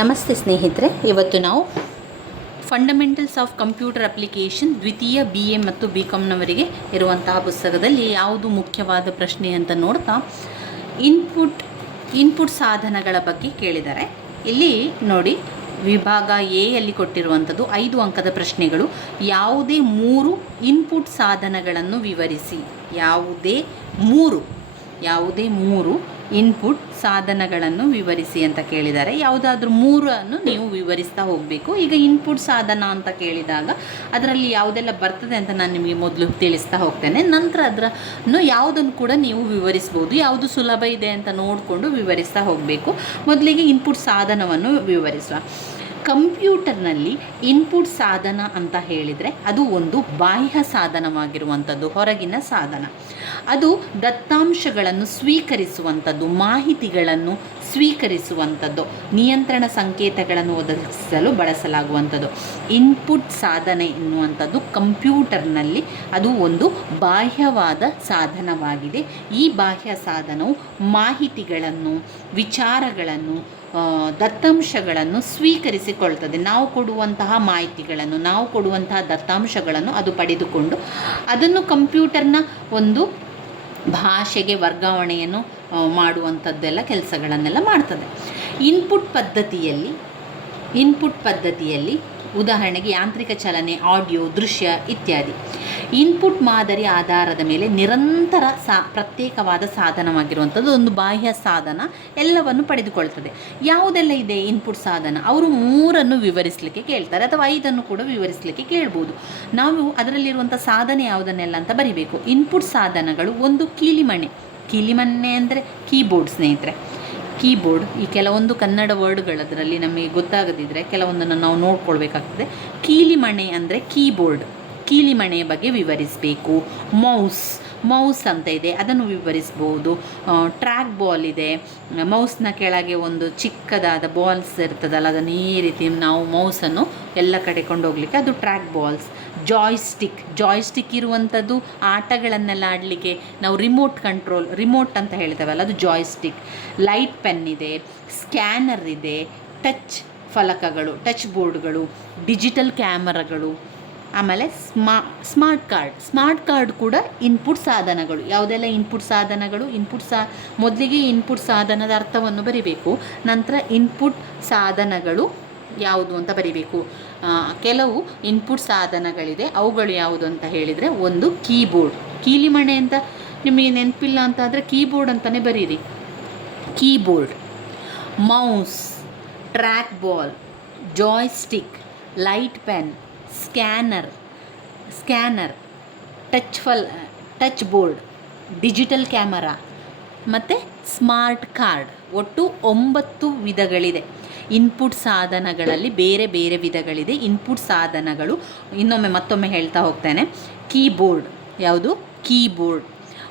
ನಮಸ್ತೆ ಸ್ನೇಹಿತರೆ, ಇವತ್ತು ನಾವು ಫಂಡಮೆಂಟಲ್ಸ್ ಆಫ್ ಕಂಪ್ಯೂಟರ್ ಅಪ್ಲಿಕೇಶನ್ ದ್ವಿತೀಯ ಬಿ ಎ ಮತ್ತು ಬಿ ಕಾಮ್ನವರಿಗೆ ಇರುವಂತಹ ಪುಸ್ತಕದಲ್ಲಿ ಯಾವುದು ಮುಖ್ಯವಾದ ಪ್ರಶ್ನೆ ಅಂತ ನೋಡ್ತಾ ಇನ್ಪುಟ್ ಇನ್ಪುಟ್ ಸಾಧನಗಳ ಬಗ್ಗೆ ಕೇಳಿದ್ದಾರೆ. ಇಲ್ಲಿ ನೋಡಿ, ವಿಭಾಗ ಎ ಯಲ್ಲಿ ಕೊಟ್ಟಿರುವಂಥದ್ದು ಐದು ಅಂಕದ ಪ್ರಶ್ನೆಗಳು. ಯಾವುದೇ ಮೂರು ಇನ್ಪುಟ್ ಸಾಧನಗಳನ್ನು ವಿವರಿಸಿ. ಯಾವುದೇ ಮೂರು ಯಾವುದೇ ಮೂರು ಇನ್ಪುಟ್ ಸಾಧನಗಳನ್ನು ವಿವರಿಸಿ ಅಂತ ಕೇಳಿದ್ದಾರೆ. ಯಾವುದಾದ್ರೂ ಮೂರನ್ನು ನೀವು ವಿವರಿಸ್ತಾ ಹೋಗಬೇಕು. ಈಗ ಇನ್ಪುಟ್ ಸಾಧನ ಅಂತ ಕೇಳಿದಾಗ ಅದರಲ್ಲಿ ಯಾವುದೆಲ್ಲ ಬರ್ತದೆ ಅಂತ ನಾನು ನಿಮಗೆ ಮೊದಲು ತಿಳಿಸ್ತಾ ಹೋಗ್ತೇನೆ. ನಂತರ ಅದರನ್ನು ಯಾವುದನ್ನು ಕೂಡ ನೀವು ವಿವರಿಸ್ಬೋದು. ಯಾವುದು ಸುಲಭ ಇದೆ ಅಂತ ನೋಡಿಕೊಂಡು ವಿವರಿಸ್ತಾ ಹೋಗಬೇಕು. ಮೊದಲಿಗೆ ಇನ್ಪುಟ್ ಸಾಧನವನ್ನು ವಿವರಿಸುವ. ಕಂಪ್ಯೂಟರ್ನಲ್ಲಿ ಇನ್ಪುಟ್ ಸಾಧನ ಅಂತ ಹೇಳಿದರೆ ಅದು ಒಂದು ಬಾಹ್ಯ ಸಾಧನವಾಗಿರುವಂಥದ್ದು, ಹೊರಗಿನ ಸಾಧನ. ಅದು ದತ್ತಾಂಶಗಳನ್ನು ಸ್ವೀಕರಿಸುವಂಥದ್ದು, ಮಾಹಿತಿಗಳನ್ನು ಸ್ವೀಕರಿಸುವಂಥದ್ದು, ನಿಯಂತ್ರಣ ಸಂಕೇತಗಳನ್ನು ಒದಗಿಸಲು ಬಳಸಲಾಗುವಂಥದ್ದು. ಇನ್ಪುಟ್ ಸಾಧನೆ ಎನ್ನುವಂಥದ್ದು ಕಂಪ್ಯೂಟರ್ನಲ್ಲಿ ಅದು ಒಂದು ಬಾಹ್ಯವಾದ ಸಾಧನವಾಗಿದೆ. ಈ ಬಾಹ್ಯ ಸಾಧನವು ಮಾಹಿತಿಗಳನ್ನು, ವಿಚಾರಗಳನ್ನು ದತ್ತಾಂಶಗಳನ್ನು ಸ್ವೀಕರಿಸಿಕೊಳ್ತದೆ. ನಾವು ಕೊಡುವಂತಹ ಮಾಹಿತಿಗಳನ್ನು, ನಾವು ಕೊಡುವಂತಹ ದತ್ತಾಂಶಗಳನ್ನು ಅದು ಪಡೆದುಕೊಂಡು ಅದನ್ನು ಕಂಪ್ಯೂಟರ್ನ ಒಂದು ಭಾಷೆಗೆ ವರ್ಗಾವಣೆಯನ್ನು ಮಾಡುವಂಥದ್ದೆಲ್ಲ ಕೆಲಸಗಳನ್ನೆಲ್ಲ ಮಾಡ್ತದೆ. ಇನ್ಪುಟ್ ಪದ್ಧತಿಯಲ್ಲಿ ಇನ್ಪುಟ್ ಪದ್ಧತಿಯಲ್ಲಿ ಉದಾಹರಣೆಗೆ ಯಾಂತ್ರಿಕ ಚಲನೆ, ಆಡಿಯೋ, ದೃಶ್ಯ ಇತ್ಯಾದಿ. ಇನ್ಪುಟ್ ಮಾದರಿ ಆಧಾರದ ಮೇಲೆ ನಿರಂತರ ಸಾ ಪ್ರತ್ಯೇಕವಾದ ಸಾಧನವಾಗಿರುವಂಥದ್ದು, ಒಂದು ಬಾಹ್ಯ ಸಾಧನ ಎಲ್ಲವನ್ನು ಪಡೆದುಕೊಳ್ತದೆ. ಯಾವುದೆಲ್ಲ ಇದೆ ಇನ್ಪುಟ್ ಸಾಧನ? ಅವರು ಮೂರನ್ನು ವಿವರಿಸಲಿಕ್ಕೆ ಕೇಳ್ತಾರೆ, ಅಥವಾ ಐದನ್ನು ಕೂಡ ವಿವರಿಸಲಿಕ್ಕೆ ಕೇಳ್ಬೋದು. ನಾವು ಅದರಲ್ಲಿರುವಂಥ ಸಾಧನೆ ಯಾವುದನ್ನೆಲ್ಲ ಅಂತ ಬರಿಬೇಕು. ಇನ್ಪುಟ್ ಸಾಧನಗಳು ಒಂದು ಕೀಲಿಮಣೆ ಕೀಲಿಮಣೆ ಅಂದರೆ ಕೀಬೋರ್ಡ್ ಸ್ನೇಹಿತರೆ. ಕೀಬೋರ್ಡ್ ಈ ಕೆಲವೊಂದು ಕನ್ನಡ ವರ್ಡ್ಗಳು ಅದರಲ್ಲಿ ನಮಗೆ ಗೊತ್ತಾಗದಿದ್ದರೆ ಕೆಲವೊಂದನ್ನು ನಾವು ನೋಡ್ಕೊಳ್ಬೇಕಾಗ್ತದೆ. ಕೀಲಿಮಣೆ ಅಂದರೆ ಕೀಬೋರ್ಡ್. ಕೀಲಿಮಣೆಯ ಬಗ್ಗೆ ವಿವರಿಸಬೇಕು. ಮೌಸ್ ಮೌಸ್ ಅಂತ ಇದೆ, ಅದನ್ನು ವಿವರಿಸ್ಬೋದು. ಟ್ರ್ಯಾಕ್ ಬಾಲ್ ಇದೆ. ಮೌಸ್ನ ಕೆಳಗೆ ಒಂದು ಚಿಕ್ಕದಾದ ಬಾಲ್ಸ್ ಇರ್ತದಲ್ಲ, ಅದನ್ನು ಈ ರೀತಿ ನಾವು ಮೌಸನ್ನು ಎಲ್ಲ ಕಡೆ ಕೊಂಡೋಗ್ಲಿಕ್ಕೆ ಅದು ಟ್ರ್ಯಾಕ್ ಬಾಲ್ಸ್ ಜಾಯ್ಸ್ಟಿಕ್ ಜಾಯ್ಸ್ಟಿಕ್ ಇರುವಂಥದ್ದು ಆಟಗಳನ್ನೆಲ್ಲ ಆಡಲಿಕ್ಕೆ ನಾವು ರಿಮೋಟ್ ಕಂಟ್ರೋಲ್ ರಿಮೋಟ್ ಅಂತ ಹೇಳ್ತೇವಲ್ಲ, ಅದು ಜಾಯ್ಸ್ಟಿಕ್ ಲೈಟ್ ಪೆನ್ ಇದೆ ಸ್ಕ್ಯಾನರ್ ಇದೆ ಟಚ್ ಫಲಕಗಳು ಟಚ್ ಬೋರ್ಡ್ಗಳು ಡಿಜಿಟಲ್ ಕ್ಯಾಮರಾಗಳು ಆಮೇಲೆ ಸ್ಮಾ, ಸ್ಮಾರ್ಟ್ ಕಾರ್ಡ್. ಸ್ಮಾರ್ಟ್ ಕಾರ್ಡ್ ಕೂಡ ಇನ್ಪುಟ್ ಸಾಧನಗಳು. ಯಾವುದೆಲ್ಲ ಇನ್ಪುಟ್ ಸಾಧನಗಳು? ಇನ್ಪುಟ್ ಸಾ, ಮೊದಲಿಗೆ ಇನ್ಪುಟ್ ಸಾಧನದ ಅರ್ಥವನ್ನು ಬರಿಬೇಕು. ನಂತರ ಇನ್ಪುಟ್ ಸಾಧನಗಳು ಯಾವುದು ಅಂತ ಬರಿಬೇಕು. ಕೆಲವು ಇನ್ಪುಟ್ ಸಾಧನಗಳಿದೆ. ಅವುಗಳು ಯಾವುದು ಅಂತ ಹೇಳಿದರೆ ಒಂದು ಕೀಬೋರ್ಡ್. ಕೀಲಿಮಣೆ ಅಂತ ನಿಮಗೆ ನೆನಪಿಲ್ಲ ಅಂತ ಆದರೆ ಕೀಬೋರ್ಡ್ ಅಂತಲೇ ಬರೀರಿ. Keyboard, mouse track ball joystick, light pen scanner scanner, touch ಫಲ್, touch board, digital camera ಮತ್ತು ಸ್ಮಾರ್ಟ್ ಕಾರ್ಡ್. ಒಟ್ಟು ಒಂಬತ್ತು ವಿಧಗಳಿದೆ. ಇನ್ಪುಟ್ ಸಾಧನಗಳಲ್ಲಿ ಬೇರೆ ಬೇರೆ ವಿಧಗಳಿದೆ. ಇನ್ಪುಟ್ ಸಾಧನಗಳು, ಇನ್ನೊಮ್ಮೆ ಮತ್ತೊಮ್ಮೆ ಹೇಳ್ತಾ ಹೋಗ್ತೇನೆ. ಕೀಬೋರ್ಡ್, ಯಾವುದು? Keyboard.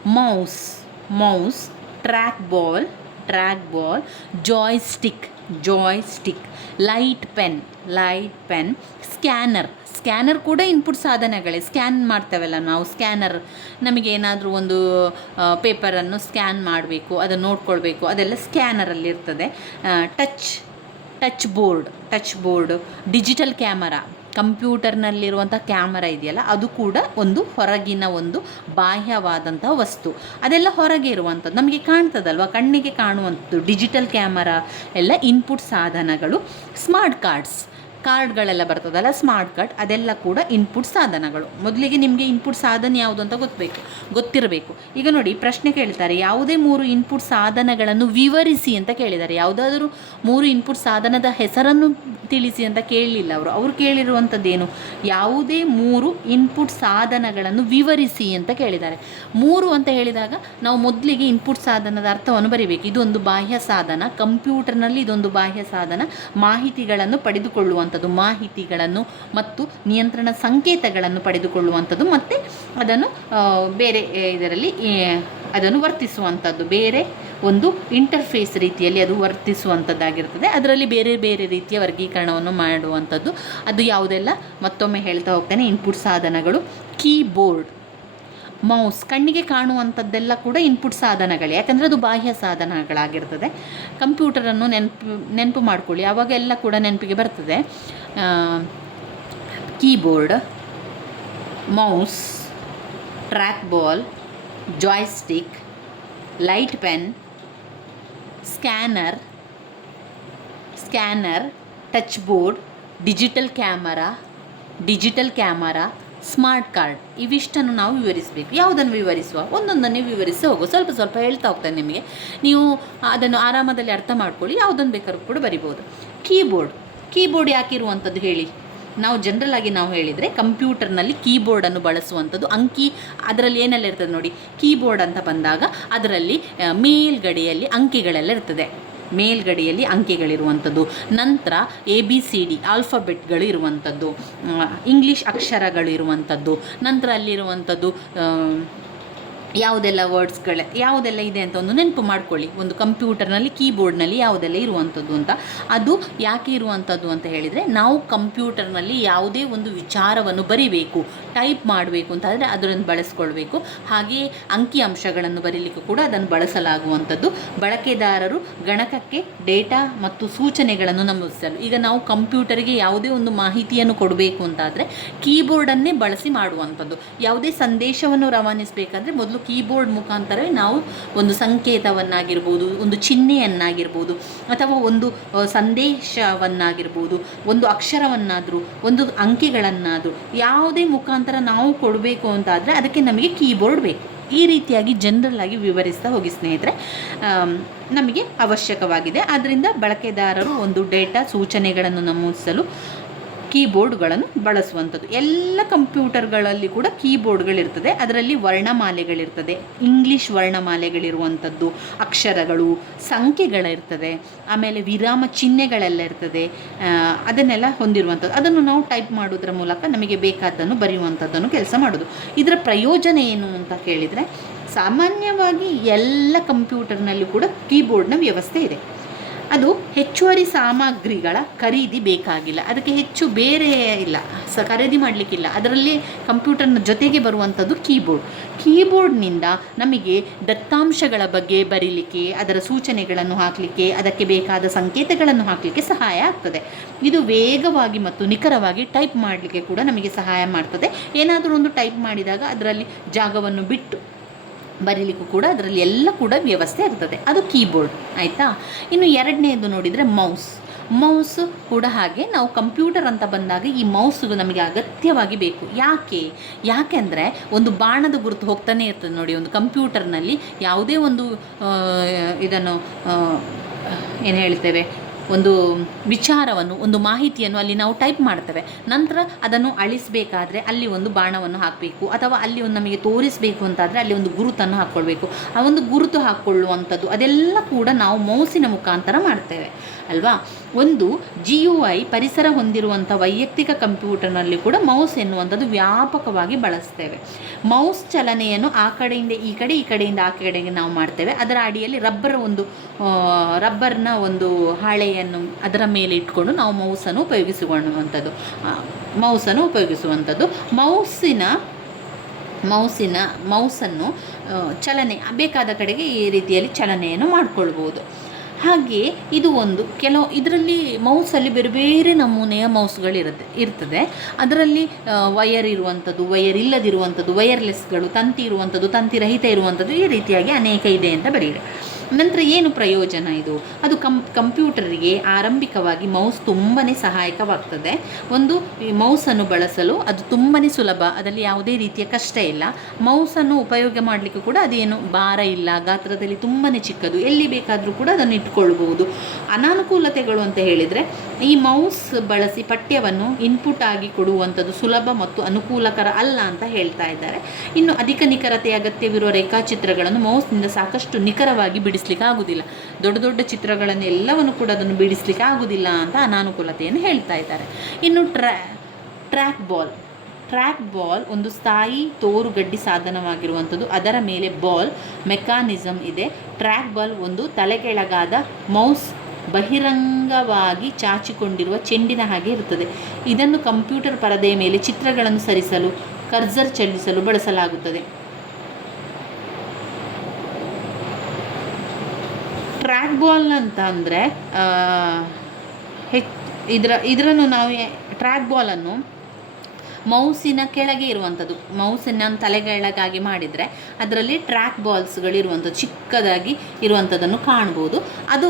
Mouse mouse track ball track ball joystick joystick light pen light pen scanner scanner ಕೂಡ ಇನ್ಪುಟ್ ಸಾಧನಗಳೇ. ಸ್ಕ್ಯಾನ್ ಮಾಡ್ತೇವಲ್ಲ ನಾವು. ಸ್ಕ್ಯಾನರ್ ನಮಗೆ ಏನಾದರೂ ಒಂದು ಪೇಪರನ್ನು ಸ್ಕ್ಯಾನ್ ಮಾಡಬೇಕು, ಅದನ್ನು ನೋಡ್ಕೊಳ್ಬೇಕು. ಅದೆಲ್ಲ ಸ್ಕ್ಯಾನರಲ್ಲಿ ಇರ್ತದೆ. Touch touch board touch board digital camera ಕಂಪ್ಯೂಟರ್ನಲ್ಲಿರುವಂಥ camera ಇದೆಯಲ್ಲ, ಅದು ಕೂಡ ಒಂದು ಹೊರಗಿನ ಒಂದು ಬಾಹ್ಯವಾದಂಥ ವಸ್ತು. ಅದೆಲ್ಲ ಹೊರಗೆ ಇರುವಂಥದ್ದು. ನಮಗೆ ಕಾಣ್ತದಲ್ವ? ಕಣ್ಣಿಗೆ ಕಾಣುವಂಥದ್ದು ಡಿಜಿಟಲ್ ಕ್ಯಾಮರಾ ಎಲ್ಲ ಇನ್ಪುಟ್ ಸಾಧನಗಳು ಸ್ಮಾರ್ಟ್ ಕಾರ್ಡ್ಸ್ ಕಾರ್ಡ್ಗಳೆಲ್ಲ ಬರ್ತದಲ್ಲ ಸ್ಮಾರ್ಟ್ ಕಾರ್ಡ್ ಅದೆಲ್ಲ ಕೂಡ ಇನ್ಪುಟ್ ಸಾಧನಗಳು. ಮೊದಲಿಗೆ ನಿಮಗೆ ಇನ್ಪುಟ್ ಸಾಧನ ಯಾವುದು ಅಂತ ಗೊತ್ತಬೇಕು ಗೊತ್ತಿರಬೇಕು. ಈಗ ನೋಡಿ, ಪ್ರಶ್ನೆ ಕೇಳ್ತಾರೆ, ಯಾವುದೇ ಮೂರು ಇನ್ಪುಟ್ ಸಾಧನಗಳನ್ನು ವಿವರಿಸಿ ಅಂತ ಕೇಳಿದ್ದಾರೆ. ಯಾವುದಾದರೂ ಮೂರು ಇನ್ಪುಟ್ ಸಾಧನದ ಹೆಸರನ್ನು ತಿಳಿಸಿ ಅಂತ ಕೇಳಲಿಲ್ಲ ಅವರು. ಅವರು ಕೇಳಿರುವಂಥದ್ದೇನು ಯಾವುದೇ ಮೂರು ಇನ್ಪುಟ್ ಸಾಧನಗಳನ್ನು ವಿವರಿಸಿ ಅಂತ ಕೇಳಿದ್ದಾರೆ. ಮೂರು ಅಂತ ಹೇಳಿದಾಗ ನಾವು ಮೊದಲಿಗೆ ಇನ್ಪುಟ್ ಸಾಧನದ ಅರ್ಥವನ್ನು ಬರೀಬೇಕು. ಇದೊಂದು ಬಾಹ್ಯ ಸಾಧನ, ಕಂಪ್ಯೂಟರ್ನಲ್ಲಿ ಇದೊಂದು ಬಾಹ್ಯ ಸಾಧನ, ಮಾಹಿತಿಗಳನ್ನು ಪಡೆದುಕೊಳ್ಳುವಂಥದ್ದು ಮಾಹಿತಿಗಳನ್ನು ಮತ್ತು ನಿಯಂತ್ರಣ ಸಂಕೇತಗಳನ್ನು ಪಡೆದುಕೊಳ್ಳುವಂಥದ್ದು ಮತ್ತು ಅದನ್ನು ಬೇರೆ ಇದರಲ್ಲಿ ಅದನ್ನು ವರ್ತಿಸುವಂಥದ್ದು ಬೇರೆ ಒಂದು ಇಂಟರ್ಫೇಸ್ ರೀತಿಯಲ್ಲಿ ಅದು ವರ್ತಿಸುವಂಥದ್ದಾಗಿರ್ತದೆ ಅದರಲ್ಲಿ ಬೇರೆ ಬೇರೆ ರೀತಿಯ ವರ್ಗೀಕರಣವನ್ನು ಮಾಡುವಂಥದ್ದು ಅದು ಯಾವುದೆಲ್ಲ? ಮತ್ತೊಮ್ಮೆ ಹೇಳ್ತಾ ಹೋಗ್ತಾನೆ ಇನ್ಪುಟ್ ಸಾಧನಗಳು ಕೀಬೋರ್ಡ್ ಮೌಸ್, ಕಣ್ಣಿಗೆ ಕಾಣುವಂಥದ್ದೆಲ್ಲ ಕೂಡ ಇನ್ಪುಟ್ ಸಾಧನಗಳೇ. ಯಾಕಂದರೆ ಅದು ಬಾಹ್ಯ ಸಾಧನಗಳಾಗಿರ್ತದೆ. ಕಂಪ್ಯೂಟರನ್ನು ನೆನಪು ನೆನಪು ಮಾಡ್ಕೊಳ್ಳಿ. ಆವಾಗ ಎಲ್ಲ ಕೂಡ ನೆನಪಿಗೆ ಬರ್ತದೆ. Keyboard mouse track ball joystick light pen scanner scanner touch board digital camera digital camera smart card, ಇವಿಷ್ಟನ್ನು ನಾವು ವಿವರಿಸಬೇಕು. ಯಾವುದನ್ನು ವಿವರಿಸುವ? ಒಂದೊಂದನ್ನೇ ವಿವರಿಸಿ ಹೋಗು. ಸ್ವಲ್ಪ ಸ್ವಲ್ಪ ಹೇಳ್ತಾ ಹೋಗ್ತೇನೆ ನಿಮಗೆ. ನೀವು ಅದನ್ನು ಆರಾಮದಲ್ಲಿ ಅರ್ಥ ಮಾಡ್ಕೊಳ್ಳಿ. ಯಾವುದನ್ನು ಬೇಕಾದ್ರೂ ಕೂಡ ಬರಿಬೋದು. ಕೀಬೋರ್ಡ್. ಕೀಬೋರ್ಡ್ ಯಾಕಿರುವಂಥದ್ದು ಹೇಳಿ? ನಾವು ಜನರಲ್ ನಾವು ಹೇಳಿದರೆ ಕಂಪ್ಯೂಟರ್ನಲ್ಲಿ ಕೀಬೋರ್ಡನ್ನು ಬಳಸುವಂಥದ್ದು ಅಂಕಿ ಅದರಲ್ಲಿ ಏನೆಲ್ಲ ಇರ್ತದೆ ನೋಡಿ. ಕೀಬೋರ್ಡ್ ಅಂತ ಬಂದಾಗ ಅದರಲ್ಲಿ ಮೇಲ್ಗಡೆಯಲ್ಲಿ ಅಂಕಿಗಳೆಲ್ಲ ಇರ್ತದೆ. ಮೇಲ್ಗಡೆಯಲ್ಲಿ ಅಂಕೆಗಳಿರುವಂಥದ್ದು. ನಂತರ ಎ ಬಿ ಸಿ ಡಿ ಆಲ್ಫಬೆಟ್ಗಳು ಇರುವಂಥದ್ದು. ಇಂಗ್ಲೀಷ್ ಅಕ್ಷರಗಳಿರುವಂಥದ್ದು. ನಂತರ ಅಲ್ಲಿರುವಂಥದ್ದು ಯಾವುದೆಲ್ಲ ವರ್ಡ್ಸ್ಗಳೇ, ಯಾವುದೆಲ್ಲ ಇದೆ ಅಂತ ಒಂದು ನೆನಪು ಮಾಡ್ಕೊಳ್ಳಿ. ಒಂದು ಕಂಪ್ಯೂಟರ್ನಲ್ಲಿ, ಕೀಬೋರ್ಡ್ನಲ್ಲಿ ಯಾವುದೆಲ್ಲ ಇರುವಂಥದ್ದು ಅಂತ. ಅದು ಯಾಕೆ ಇರುವಂಥದ್ದು ಅಂತ ಹೇಳಿದರೆ, ನಾವು ಕಂಪ್ಯೂಟರ್ನಲ್ಲಿ ಯಾವುದೇ ಒಂದು ವಿಚಾರವನ್ನು ಬರಿಬೇಕು, ಟೈಪ್ ಮಾಡಬೇಕು ಅಂತ ಆದರೆ ಅದನ್ನು ಬಳಸ್ಕೊಳ್ಬೇಕು. ಹಾಗೆಯೇ ಅಂಕಿ ಅಂಶಗಳನ್ನು ಬರೀಲಿಕ್ಕೂ ಕೂಡ ಅದನ್ನು ಬಳಸಲಾಗುವಂಥದ್ದು. ಬಳಕೆದಾರರು ಗಣಕಕ್ಕೆ ಡೇಟಾ ಮತ್ತು ಸೂಚನೆಗಳನ್ನು ನಮೂದಿಸಲು. ಈಗ ನಾವು ಕಂಪ್ಯೂಟರ್ಗೆ ಯಾವುದೇ ಒಂದು ಮಾಹಿತಿಯನ್ನು ಕೊಡಬೇಕು ಅಂತಾದರೆ ಕೀಬೋರ್ಡನ್ನೇ ಬಳಸಿ ಮಾಡುವಂಥದ್ದು. ಯಾವುದೇ ಸಂದೇಶವನ್ನು ರವಾನಿಸಬೇಕಾದ್ರೆ ಮೊದಲು ಕೀಬೋರ್ಡ್ ಮುಖಾಂತರವೇ ನಾವು ಒಂದು ಸಂಕೇತವನ್ನಾಗಿರ್ಬೋದು, ಒಂದು ಚಿಹ್ನೆಯನ್ನಾಗಿರ್ಬೋದು, ಅಥವಾ ಒಂದು ಸಂದೇಶವನ್ನಾಗಿರ್ಬೋದು, ಒಂದು ಅಕ್ಷರವನ್ನಾದರೂ, ಒಂದು ಅಂಕೆಗಳನ್ನಾದರೂ ಯಾವುದೇ ಮುಖಾಂತರ ನಾವು ಕೊಡಬೇಕು ಅಂತಾದರೆ ಅದಕ್ಕೆ ನಮಗೆ ಕೀಬೋರ್ಡ್ ಬೇಕು. ಈ ರೀತಿಯಾಗಿ ಜನರಲ್ ಆಗಿ ವಿವರಿಸ್ತಾ ಹೋಗಿ ಸ್ನೇಹಿತರೆ ನಮಗೆ ಅವಶ್ಯಕವಾಗಿದೆ. ಆದ್ದರಿಂದ ಬಳಕೆದಾರರು ಒಂದು ಡೇಟಾ ಸೂಚನೆಗಳನ್ನು ನಮೂದಿಸಲು ಕೀಬೋರ್ಡ್ಗಳನ್ನು ಬಳಸುವಂಥದ್ದು. ಎಲ್ಲ ಕಂಪ್ಯೂಟರ್ಗಳಲ್ಲಿ ಕೂಡ ಕೀಬೋರ್ಡ್ಗಳಿರ್ತದೆ. ಅದರಲ್ಲಿ ವರ್ಣಮಾಲೆಗಳಿರ್ತದೆ. ಇಂಗ್ಲೀಷ್ ವರ್ಣಮಾಲೆಗಳಿರುವಂಥದ್ದು. ಅಕ್ಷರಗಳು, ಸಂಖ್ಯೆಗಳಿರ್ತದೆ. ಆಮೇಲೆ ವಿರಾಮ ಚಿಹ್ನೆಗಳೆಲ್ಲ ಇರ್ತದೆ ಅದನ್ನೆಲ್ಲ ಹೊಂದಿರುವಂಥದ್ದು. ಅದನ್ನು ನಾವು ಟೈಪ್ ಮಾಡೋದ್ರ ಮೂಲಕ ನಮಗೆ ಬೇಕಾದ್ದನ್ನು ಬರೆಯುವಂಥದ್ದನ್ನು ಕೆಲಸ ಮಾಡೋದು ಇದರ ಪ್ರಯೋಜನ ಏನು ಅಂತ ಕೇಳಿದರೆ, ಸಾಮಾನ್ಯವಾಗಿ ಎಲ್ಲ ಕಂಪ್ಯೂಟರ್ನಲ್ಲೂ ಕೂಡ ಕೀಬೋರ್ಡ್ನ ವ್ಯವಸ್ಥೆ ಇದೆ. ಅದು ಹೆಚ್ಚುವರಿ ಸಾಮಗ್ರಿಗಳ ಖರೀದಿ ಬೇಕಾಗಿಲ್ಲ. ಅದಕ್ಕೆ ಹೆಚ್ಚು ಬೇರೆ ಇಲ್ಲ. ಸ ಖರೀದಿ ಮಾಡಲಿಕ್ಕಿಲ್ಲ. ಅದರಲ್ಲಿ ಕಂಪ್ಯೂಟರ್ನ ಜೊತೆಗೆ ಬರುವಂಥದ್ದು ಕೀಬೋರ್ಡ್. ಕೀಬೋರ್ಡ್ನಿಂದ ನಮಗೆ ದತ್ತಾಂಶಗಳ ಬಗ್ಗೆ ಬರೀಲಿಕ್ಕೆ, ಅದರ ಸೂಚನೆಗಳನ್ನು ಹಾಕಲಿಕ್ಕೆ, ಅದಕ್ಕೆ ಬೇಕಾದ ಸಂಕೇತಗಳನ್ನು ಹಾಕಲಿಕ್ಕೆ ಸಹಾಯ ಆಗ್ತದೆ. ಇದು ವೇಗವಾಗಿ ಮತ್ತು ನಿಖರವಾಗಿ ಟೈಪ್ ಮಾಡಲಿಕ್ಕೆ ಕೂಡ ನಮಗೆ ಸಹಾಯ ಮಾಡ್ತದೆ. ಏನಾದರೂ ಒಂದು ಟೈಪ್ ಮಾಡಿದಾಗ ಅದರಲ್ಲಿ ಜಾಗವನ್ನು ಬಿಟ್ಟು ಬರೀಲಿಕ್ಕೂ ಕೂಡ ಅದರಲ್ಲಿ ಎಲ್ಲ ಕೂಡ ವ್ಯವಸ್ಥೆ ಇರ್ತದೆ. ಅದು ಕೀಬೋರ್ಡ್, ಆಯಿತಾ? ಇನ್ನು ಎರಡನೇದು ನೋಡಿದರೆ ಮೌಸ್. ಮೌಸ್ ಕೂಡ ಹಾಗೆ ನಾವು ಕಂಪ್ಯೂಟರ್ ಅಂತ ಬಂದಾಗ ಈ ಮೌಸ್ ನಮಗೆ ಅಗತ್ಯವಾಗಿ ಬೇಕು. ಯಾಕೆ? ಯಾಕೆಂದರೆ ಒಂದು ಬಾಣದ ಗುರುತು ಹೋಗ್ತಾನೆ ಇರ್ತದೆ ನೋಡಿ, ಒಂದು ಕಂಪ್ಯೂಟರ್ನಲ್ಲಿ ಯಾವುದೇ ಒಂದು ಇದನ್ನು ಏನು ಹೇಳ್ತೇವೆ? ಒಂದು ವಿಚಾರವನ್ನು, ಒಂದು ಮಾಹಿತಿಯನ್ನು ಅಲ್ಲಿ ನಾವು ಟೈಪ್ ಮಾಡ್ತೇವೆ. ನಂತರ ಅದನ್ನು ಅಳಿಸಬೇಕಾದ್ರೆ ಅಲ್ಲಿ ಒಂದು ಬಾಣವನ್ನು ಹಾಕಬೇಕು, ಅಥವಾ ಅಲ್ಲಿ ಒಂದು ನಮಗೆ ತೋರಿಸಬೇಕು ಅಂತಾದರೆ ಅಲ್ಲಿ ಒಂದು ಗುರುತನ್ನು ಹಾಕ್ಕೊಳ್ಬೇಕು. ಆ ಒಂದು ಗುರುತು ಹಾಕ್ಕೊಳ್ಳುವಂಥದ್ದು ಅದೆಲ್ಲ ಕೂಡ ನಾವು ಮೌಸಿನ ಮುಖಾಂತರ ಮಾಡ್ತೇವೆ, ಅಲ್ವಾ? ಒಂದು ಜಿ ಯು ಐ ಪರಿಸರ ಹೊಂದಿರುವಂಥ ವೈಯಕ್ತಿಕ ಕಂಪ್ಯೂಟರ್ನಲ್ಲಿ ಕೂಡ ಮೌಸ್ ಎನ್ನುವಂಥದ್ದು ವ್ಯಾಪಕವಾಗಿ ಬಳಸ್ತೇವೆ. ಮೌಸ್ ಚಲನೆಯನ್ನು ಆ ಕಡೆಯಿಂದ ಈ ಕಡೆ, ಈ ಕಡೆಯಿಂದ ಆ ಕಡೆಗೆ ನಾವು ಮಾಡ್ತೇವೆ. ಅದರ ಅಡಿಯಲ್ಲಿ ರಬ್ಬರ್ ಒಂದು ರಬ್ಬರ್ನ ಒಂದು ಹಾಳೆಯನ್ನು ಅದರ ಮೇಲೆ ಇಟ್ಕೊಂಡು ನಾವು ಮೌಸನ್ನು ಉಪಯೋಗಿಸಿಕೊಳ್ಳುವಂಥದ್ದು. ಮೌಸನ್ನು ಉಪಯೋಗಿಸುವಂಥದ್ದು. ಮೌಸಿನ ಮೌಸಿನ, ಮೌಸನ್ನು ಚಲನೆ, ಬೇಕಾದ ಕಡೆಗೆ ಈ ರೀತಿಯಲ್ಲಿ ಚಲನೆಯನ್ನು ಮಾಡಿಕೊಳ್ಬೋದು. ಹಾಗೆ ಇದು ಒಂದು ಕೆಲವು ಇದರಲ್ಲಿ ಮೌಸಲ್ಲಿ ಬೇರೆ ಬೇರೆ ನಮೂನೆಯ ಮೌಸ್ಗಳಿರುತ್ತೆ ಇರ್ತದೆ. ಅದರಲ್ಲಿ ವೈಯರ್ ಇರುವಂಥದ್ದು ವಯರ್ ಇಲ್ಲದಿರುವಂಥದ್ದು ವಯರ್ಲೆಸ್ಗಳು ತಂತಿ ಇರುವಂಥದ್ದು, ತಂತಿ ರಹಿತ ಇರುವಂಥದ್ದು ಈ ರೀತಿಯಾಗಿ ಅನೇಕ ಇದೆ ಅಂತ ಬರೀರಿ ನಂತರ ಏನು ಪ್ರಯೋಜನ ಇದು? ಅದು ಕಂ, ಕಂಪ್ಯೂಟರಿಗೆ ಆರಂಭಿಕವಾಗಿ ಮೌಸ್ ತುಂಬಾ ಸಹಾಯಕವಾಗ್ತದೆ. ಒಂದು ಮೌಸನ್ನು ಬಳಸಲು ಅದು ತುಂಬಾ ಸುಲಭ. ಅದರಲ್ಲಿ ಯಾವುದೇ ರೀತಿಯ ಕಷ್ಟ ಇಲ್ಲ. ಮೌಸನ್ನು ಉಪಯೋಗ ಮಾಡಲಿಕ್ಕೆ ಕೂಡ ಅದೇನು ಭಾರ ಇಲ್ಲ. ಗಾತ್ರದಲ್ಲಿ ತುಂಬಾ ಚಿಕ್ಕದು. ಎಲ್ಲಿ ಬೇಕಾದರೂ ಕೂಡ ಅದನ್ನು ಇಟ್ಕೊಳ್ಬಹುದು ಅನಾನುಕೂಲತೆಗಳು ಅಂತ ಹೇಳಿದರೆ, ಈ ಮೌಸ್ ಬಳಸಿ ಪಠ್ಯವನ್ನು ಇನ್ಪುಟ್ ಆಗಿ ಕೊಡುವಂಥದ್ದು ಸುಲಭ ಮತ್ತು ಅನುಕೂಲಕರ ಅಲ್ಲ ಅಂತ ಹೇಳ್ತಾ ಇದ್ದಾರೆ. ಇನ್ನು ಅಧಿಕ ನಿಖರತೆ ಅಗತ್ಯವಿರುವ ರೇಖಾಚಿತ್ರಗಳನ್ನು ಮೌಸ್ನಿಂದ ಸಾಕಷ್ಟು ನಿಖರವಾಗಿ ಬಿಡಿಸ್ಲಿಕ್ಕೆ ಆಗುವುದಿಲ್ಲ ದೊಡ್ಡ ದೊಡ್ಡ ಚಿತ್ರಗಳನ್ನು ಎಲ್ಲವನ್ನು ಕೂಡ ಅದನ್ನು ಬಿಡಿಸ್ಲಿಕ್ಕೆ ಆಗುವುದಿಲ್ಲ ಅಂತ ಅನಾನುಕೂಲತೆಯನ್ನು ಹೇಳ್ತಾ ಇದ್ದಾರೆ. ಇನ್ನು ಟ್ರ್ಯಾ ಟ್ರ್ಯಾಕ್ ಬಾಲ್. ಟ್ರ್ಯಾಕ್ ಬಾಲ್ ಒಂದು ಸ್ಥಾಯಿ ತೋರುಗಡ್ಡಿ ಸಾಧನವಾಗಿರುವಂಥದ್ದು. ಅದರ ಮೇಲೆ ಬಾಲ್ ಮೆಕ್ಯಾನಿಸಮ್ ಇದೆ. ಟ್ರ್ಯಾಕ್ ಬಾಲ್ ಒಂದು ತಲೆಕೆಳಗಾದ ಮೌಸ್ ಬಹಿರಂಗವಾಗಿ ಚಾಚಿಕೊಂಡಿರುವ ಚೆಂಡಿನ ಹಾಗೆ ಇರುತ್ತದೆ. ಇದನ್ನು ಕಂಪ್ಯೂಟರ್ ಪರದೆಯ ಮೇಲೆ ಚಿತ್ರಗಳನ್ನು ಸರಿಸಲು, ಕರ್ಸರ್ ಚಲಿಸಲು ಬಳಸಲಾಗುತ್ತದೆ. ಟ್ರ್ಯಾಕ್ ಬಾಲ್ ಅಂತ ಅಂದರೆ ಹೆಚ್ ಇದರ, ಇದರನ್ನು ನಾವು ಟ್ರ್ಯಾಕ್ ಬಾಲನ್ನು ಮೌಸಿನ ಕೆಳಗೆ ಇರುವಂಥದ್ದು, ಮೌಸಿನ ತಲೆಗೆಳಗಾಗಿ ಮಾಡಿದರೆ ಅದರಲ್ಲಿ ಟ್ರ್ಯಾಕ್ ಬಾಲ್ಸ್ಗಳಿರುವಂಥದ್ದು ಚಿಕ್ಕದಾಗಿ ಇರುವಂಥದ್ದನ್ನು ಕಾಣ್ಬೋದು. ಅದು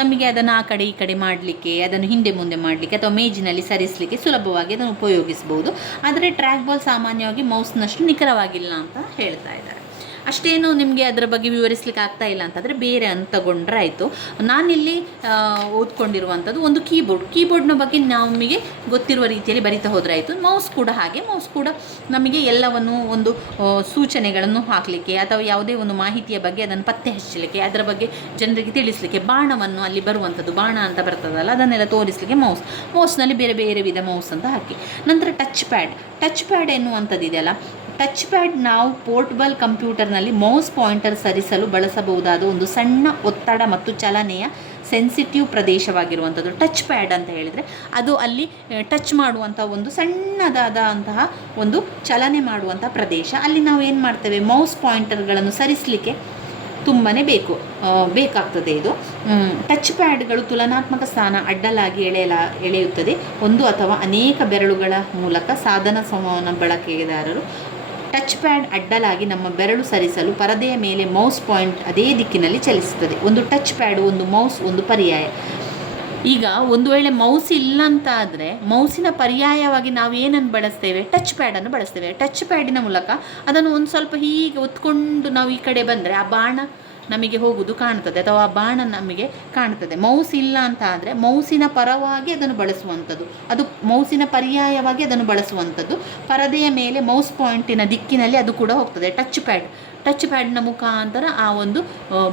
ನಮಗೆ ಅದನ್ನು ಆ ಕಡೆ ಈ ಕಡೆ ಮಾಡಲಿಕ್ಕೆ, ಅದನ್ನು ಹಿಂದೆ ಮುಂದೆ ಮಾಡಲಿಕ್ಕೆ ಅಥವಾ ಮೇಜಿನಲ್ಲಿ ಸರಿಸಲಿಕ್ಕೆ ಸುಲಭವಾಗಿ ಅದನ್ನು ಉಪಯೋಗಿಸ್ಬೋದು. ಆದರೆ ಟ್ರ್ಯಾಕ್ ಬಾಲ್ ಸಾಮಾನ್ಯವಾಗಿ ಮೌಸ್ನಷ್ಟು ನಿಖರವಾಗಿಲ್ಲ ಅಂತ ಹೇಳ್ತಾ ಇದ್ದಾರೆ. ಅಷ್ಟೇನು ನಿಮಗೆ ಅದರ ಬಗ್ಗೆ ವಿವರಿಸ್ಲಿಕ್ಕೆ ಆಗ್ತಾ ಇಲ್ಲ ಅಂತಂದರೆ ಬೇರೆ ಅಂತ ತಗೊಂಡ್ರೆ ಆಯಿತು. ನಾನಿಲ್ಲಿ ಓದ್ಕೊಂಡಿರುವಂಥದ್ದು ಒಂದು ಕೀಬೋರ್ಡ್. ಕೀಬೋರ್ಡ್ನ ಬಗ್ಗೆ ನಮಗೆ ಗೊತ್ತಿರುವ ರೀತಿಯಲ್ಲಿ ಬರಿತಾ ಹೋದ್ರೆ ಆಯಿತು. ಮೌಸ್ ಕೂಡ ಹಾಗೆ. ಮೌಸ್ ಕೂಡ ನಮಗೆ ಎಲ್ಲವನ್ನು ಒಂದು ಸೂಚನೆಗಳನ್ನು ಹಾಕಲಿಕ್ಕೆ ಅಥವಾ ಯಾವುದೇ ಒಂದು ಮಾಹಿತಿಯ ಬಗ್ಗೆ ಅದನ್ನು ಪತ್ತೆ ಹಚ್ಚಲಿಕ್ಕೆ ಅದರ ಬಗ್ಗೆ ಜನರಿಗೆ ತಿಳಿಸಲಿಕ್ಕೆ ಬಾಣವನ್ನು ಅಲ್ಲಿ ಬರುವಂಥದ್ದು, ಬಾಣ ಅಂತ ಬರ್ತದಲ್ಲ, ಅದನ್ನೆಲ್ಲ ತೋರಿಸಲಿಕ್ಕೆ ಮೌಸ್. ಮೌಸ್ನಲ್ಲಿ ಬೇರೆ ಬೇರೆ ವಿಧ ಮೌಸ್ ಅಂತ ಹಾಕಿ. ನಂತರ ಟಚ್ ಪ್ಯಾಡ್ ಟಚ್ ಪ್ಯಾಡ್ ಎನ್ನುವಂಥದ್ದು ಇದೆಯಲ್ಲ ಟಚ್ ಪ್ಯಾಡ್ ನಾವು ಪೋರ್ಟಬಲ್ ಕಂಪ್ಯೂಟರ್ನಲ್ಲಿ ಮೌಸ್ ಪಾಯಿಂಟರ್ ಸರಿಸಲು ಬಳಸಬಹುದಾದ ಒಂದು ಸಣ್ಣ ಒತ್ತಡ ಮತ್ತು ಚಲನೆಯ ಸೆನ್ಸಿಟಿವ್ ಪ್ರದೇಶವಾಗಿರುವಂಥದ್ದು. ಟಚ್ ಪ್ಯಾಡ್ ಅಂತ ಹೇಳಿದರೆ ಅದು ಅಲ್ಲಿ ಟಚ್ ಮಾಡುವಂಥ ಒಂದು ಸಣ್ಣದಾದಂತಹ ಒಂದು ಚಲನೆ ಮಾಡುವಂಥ ಪ್ರದೇಶ. ಅಲ್ಲಿ ನಾವು ಏನು ಮಾಡ್ತೇವೆ? ಮೌಸ್ ಪಾಯಿಂಟರ್ಗಳನ್ನು ಸರಿಸಲಿಕ್ಕೆ ತುಂಬಾ ಬೇಕು ಬೇಕಾಗ್ತದೆ ಇದು. ಟಚ್ ಪ್ಯಾಡ್ಗಳು ತುಲನಾತ್ಮಕ ಸ್ಥಾನ ಅಡ್ಡಲಾಗಿ ಎಳೆಯಲ, ಎಳೆಯುತ್ತದೆ. ಒಂದು ಅಥವಾ ಅನೇಕ ಬೆರಳುಗಳ ಮೂಲಕ ಸಾಧನ ಸಂವಹನ ಬಳಕೆದಾರರು ಟಚ್ ಪ್ಯಾಡ್ ಅಡ್ಡಲಾಗಿ ನಮ್ಮ ಬೆರಳು ಸರಿಸಲು ಪರದೆಯ ಮೇಲೆ ಮೌಸ್ ಪಾಯಿಂಟ್ ಅದೇ ದಿಕ್ಕಿನಲ್ಲಿ ಚಲಿಸುತ್ತದೆ. ಒಂದು ಟಚ್ ಪ್ಯಾಡ್, ಒಂದು ಮೌಸ್, ಒಂದು ಪರ್ಯಾಯ. ಈಗ ಒಂದು ವೇಳೆ ಮೌಸ್ ಇಲ್ಲ ಅಂತ ಆದರೆ ಮೌಸಿನ ಪರ್ಯಾಯವಾಗಿ ನಾವು ಏನನ್ನು ಬಳಸ್ತೇವೆ? ಟಚ್ ಪ್ಯಾಡನ್ನು ಬಳಸ್ತೇವೆ. ಟಚ್ ಪ್ಯಾಡಿನ ಮೂಲಕ ಅದನ್ನು ಒಂದು ಸ್ವಲ್ಪ ಹೀಗೆ ಒತ್ಕೊಂಡು ನಾವು ಈ ಕಡೆ ಬಂದರೆ ಆ ಬಾಣ ನಮಗೆ ಹೋಗುವುದು ಕಾಣ್ತದೆ ಅಥವಾ ಆ ಬಾಣ ನಮಗೆ ಕಾಣ್ತದೆ ಮೌಸ್ ಇಲ್ಲ ಅಂತ ಆದರೆ ಮೌಸಿನ ಪರವಾಗಿ ಅದನ್ನು ಬಳಸುವಂಥದ್ದು. ಅದು ಮೌಸಿನ ಪರ್ಯಾಯವಾಗಿ ಅದನ್ನು ಬಳಸುವಂಥದ್ದು. ಪರದೆಯ ಮೇಲೆ ಮೌಸ್ ಪಾಯಿಂಟಿನ ದಿಕ್ಕಿನಲ್ಲಿ ಅದು ಕೂಡ ಹೋಗ್ತದೆ. ಟಚ್ ಪ್ಯಾಡ್ ಟಚ್ ಪ್ಯಾಡ್ನ ಮುಖಾಂತರ ಆ ಒಂದು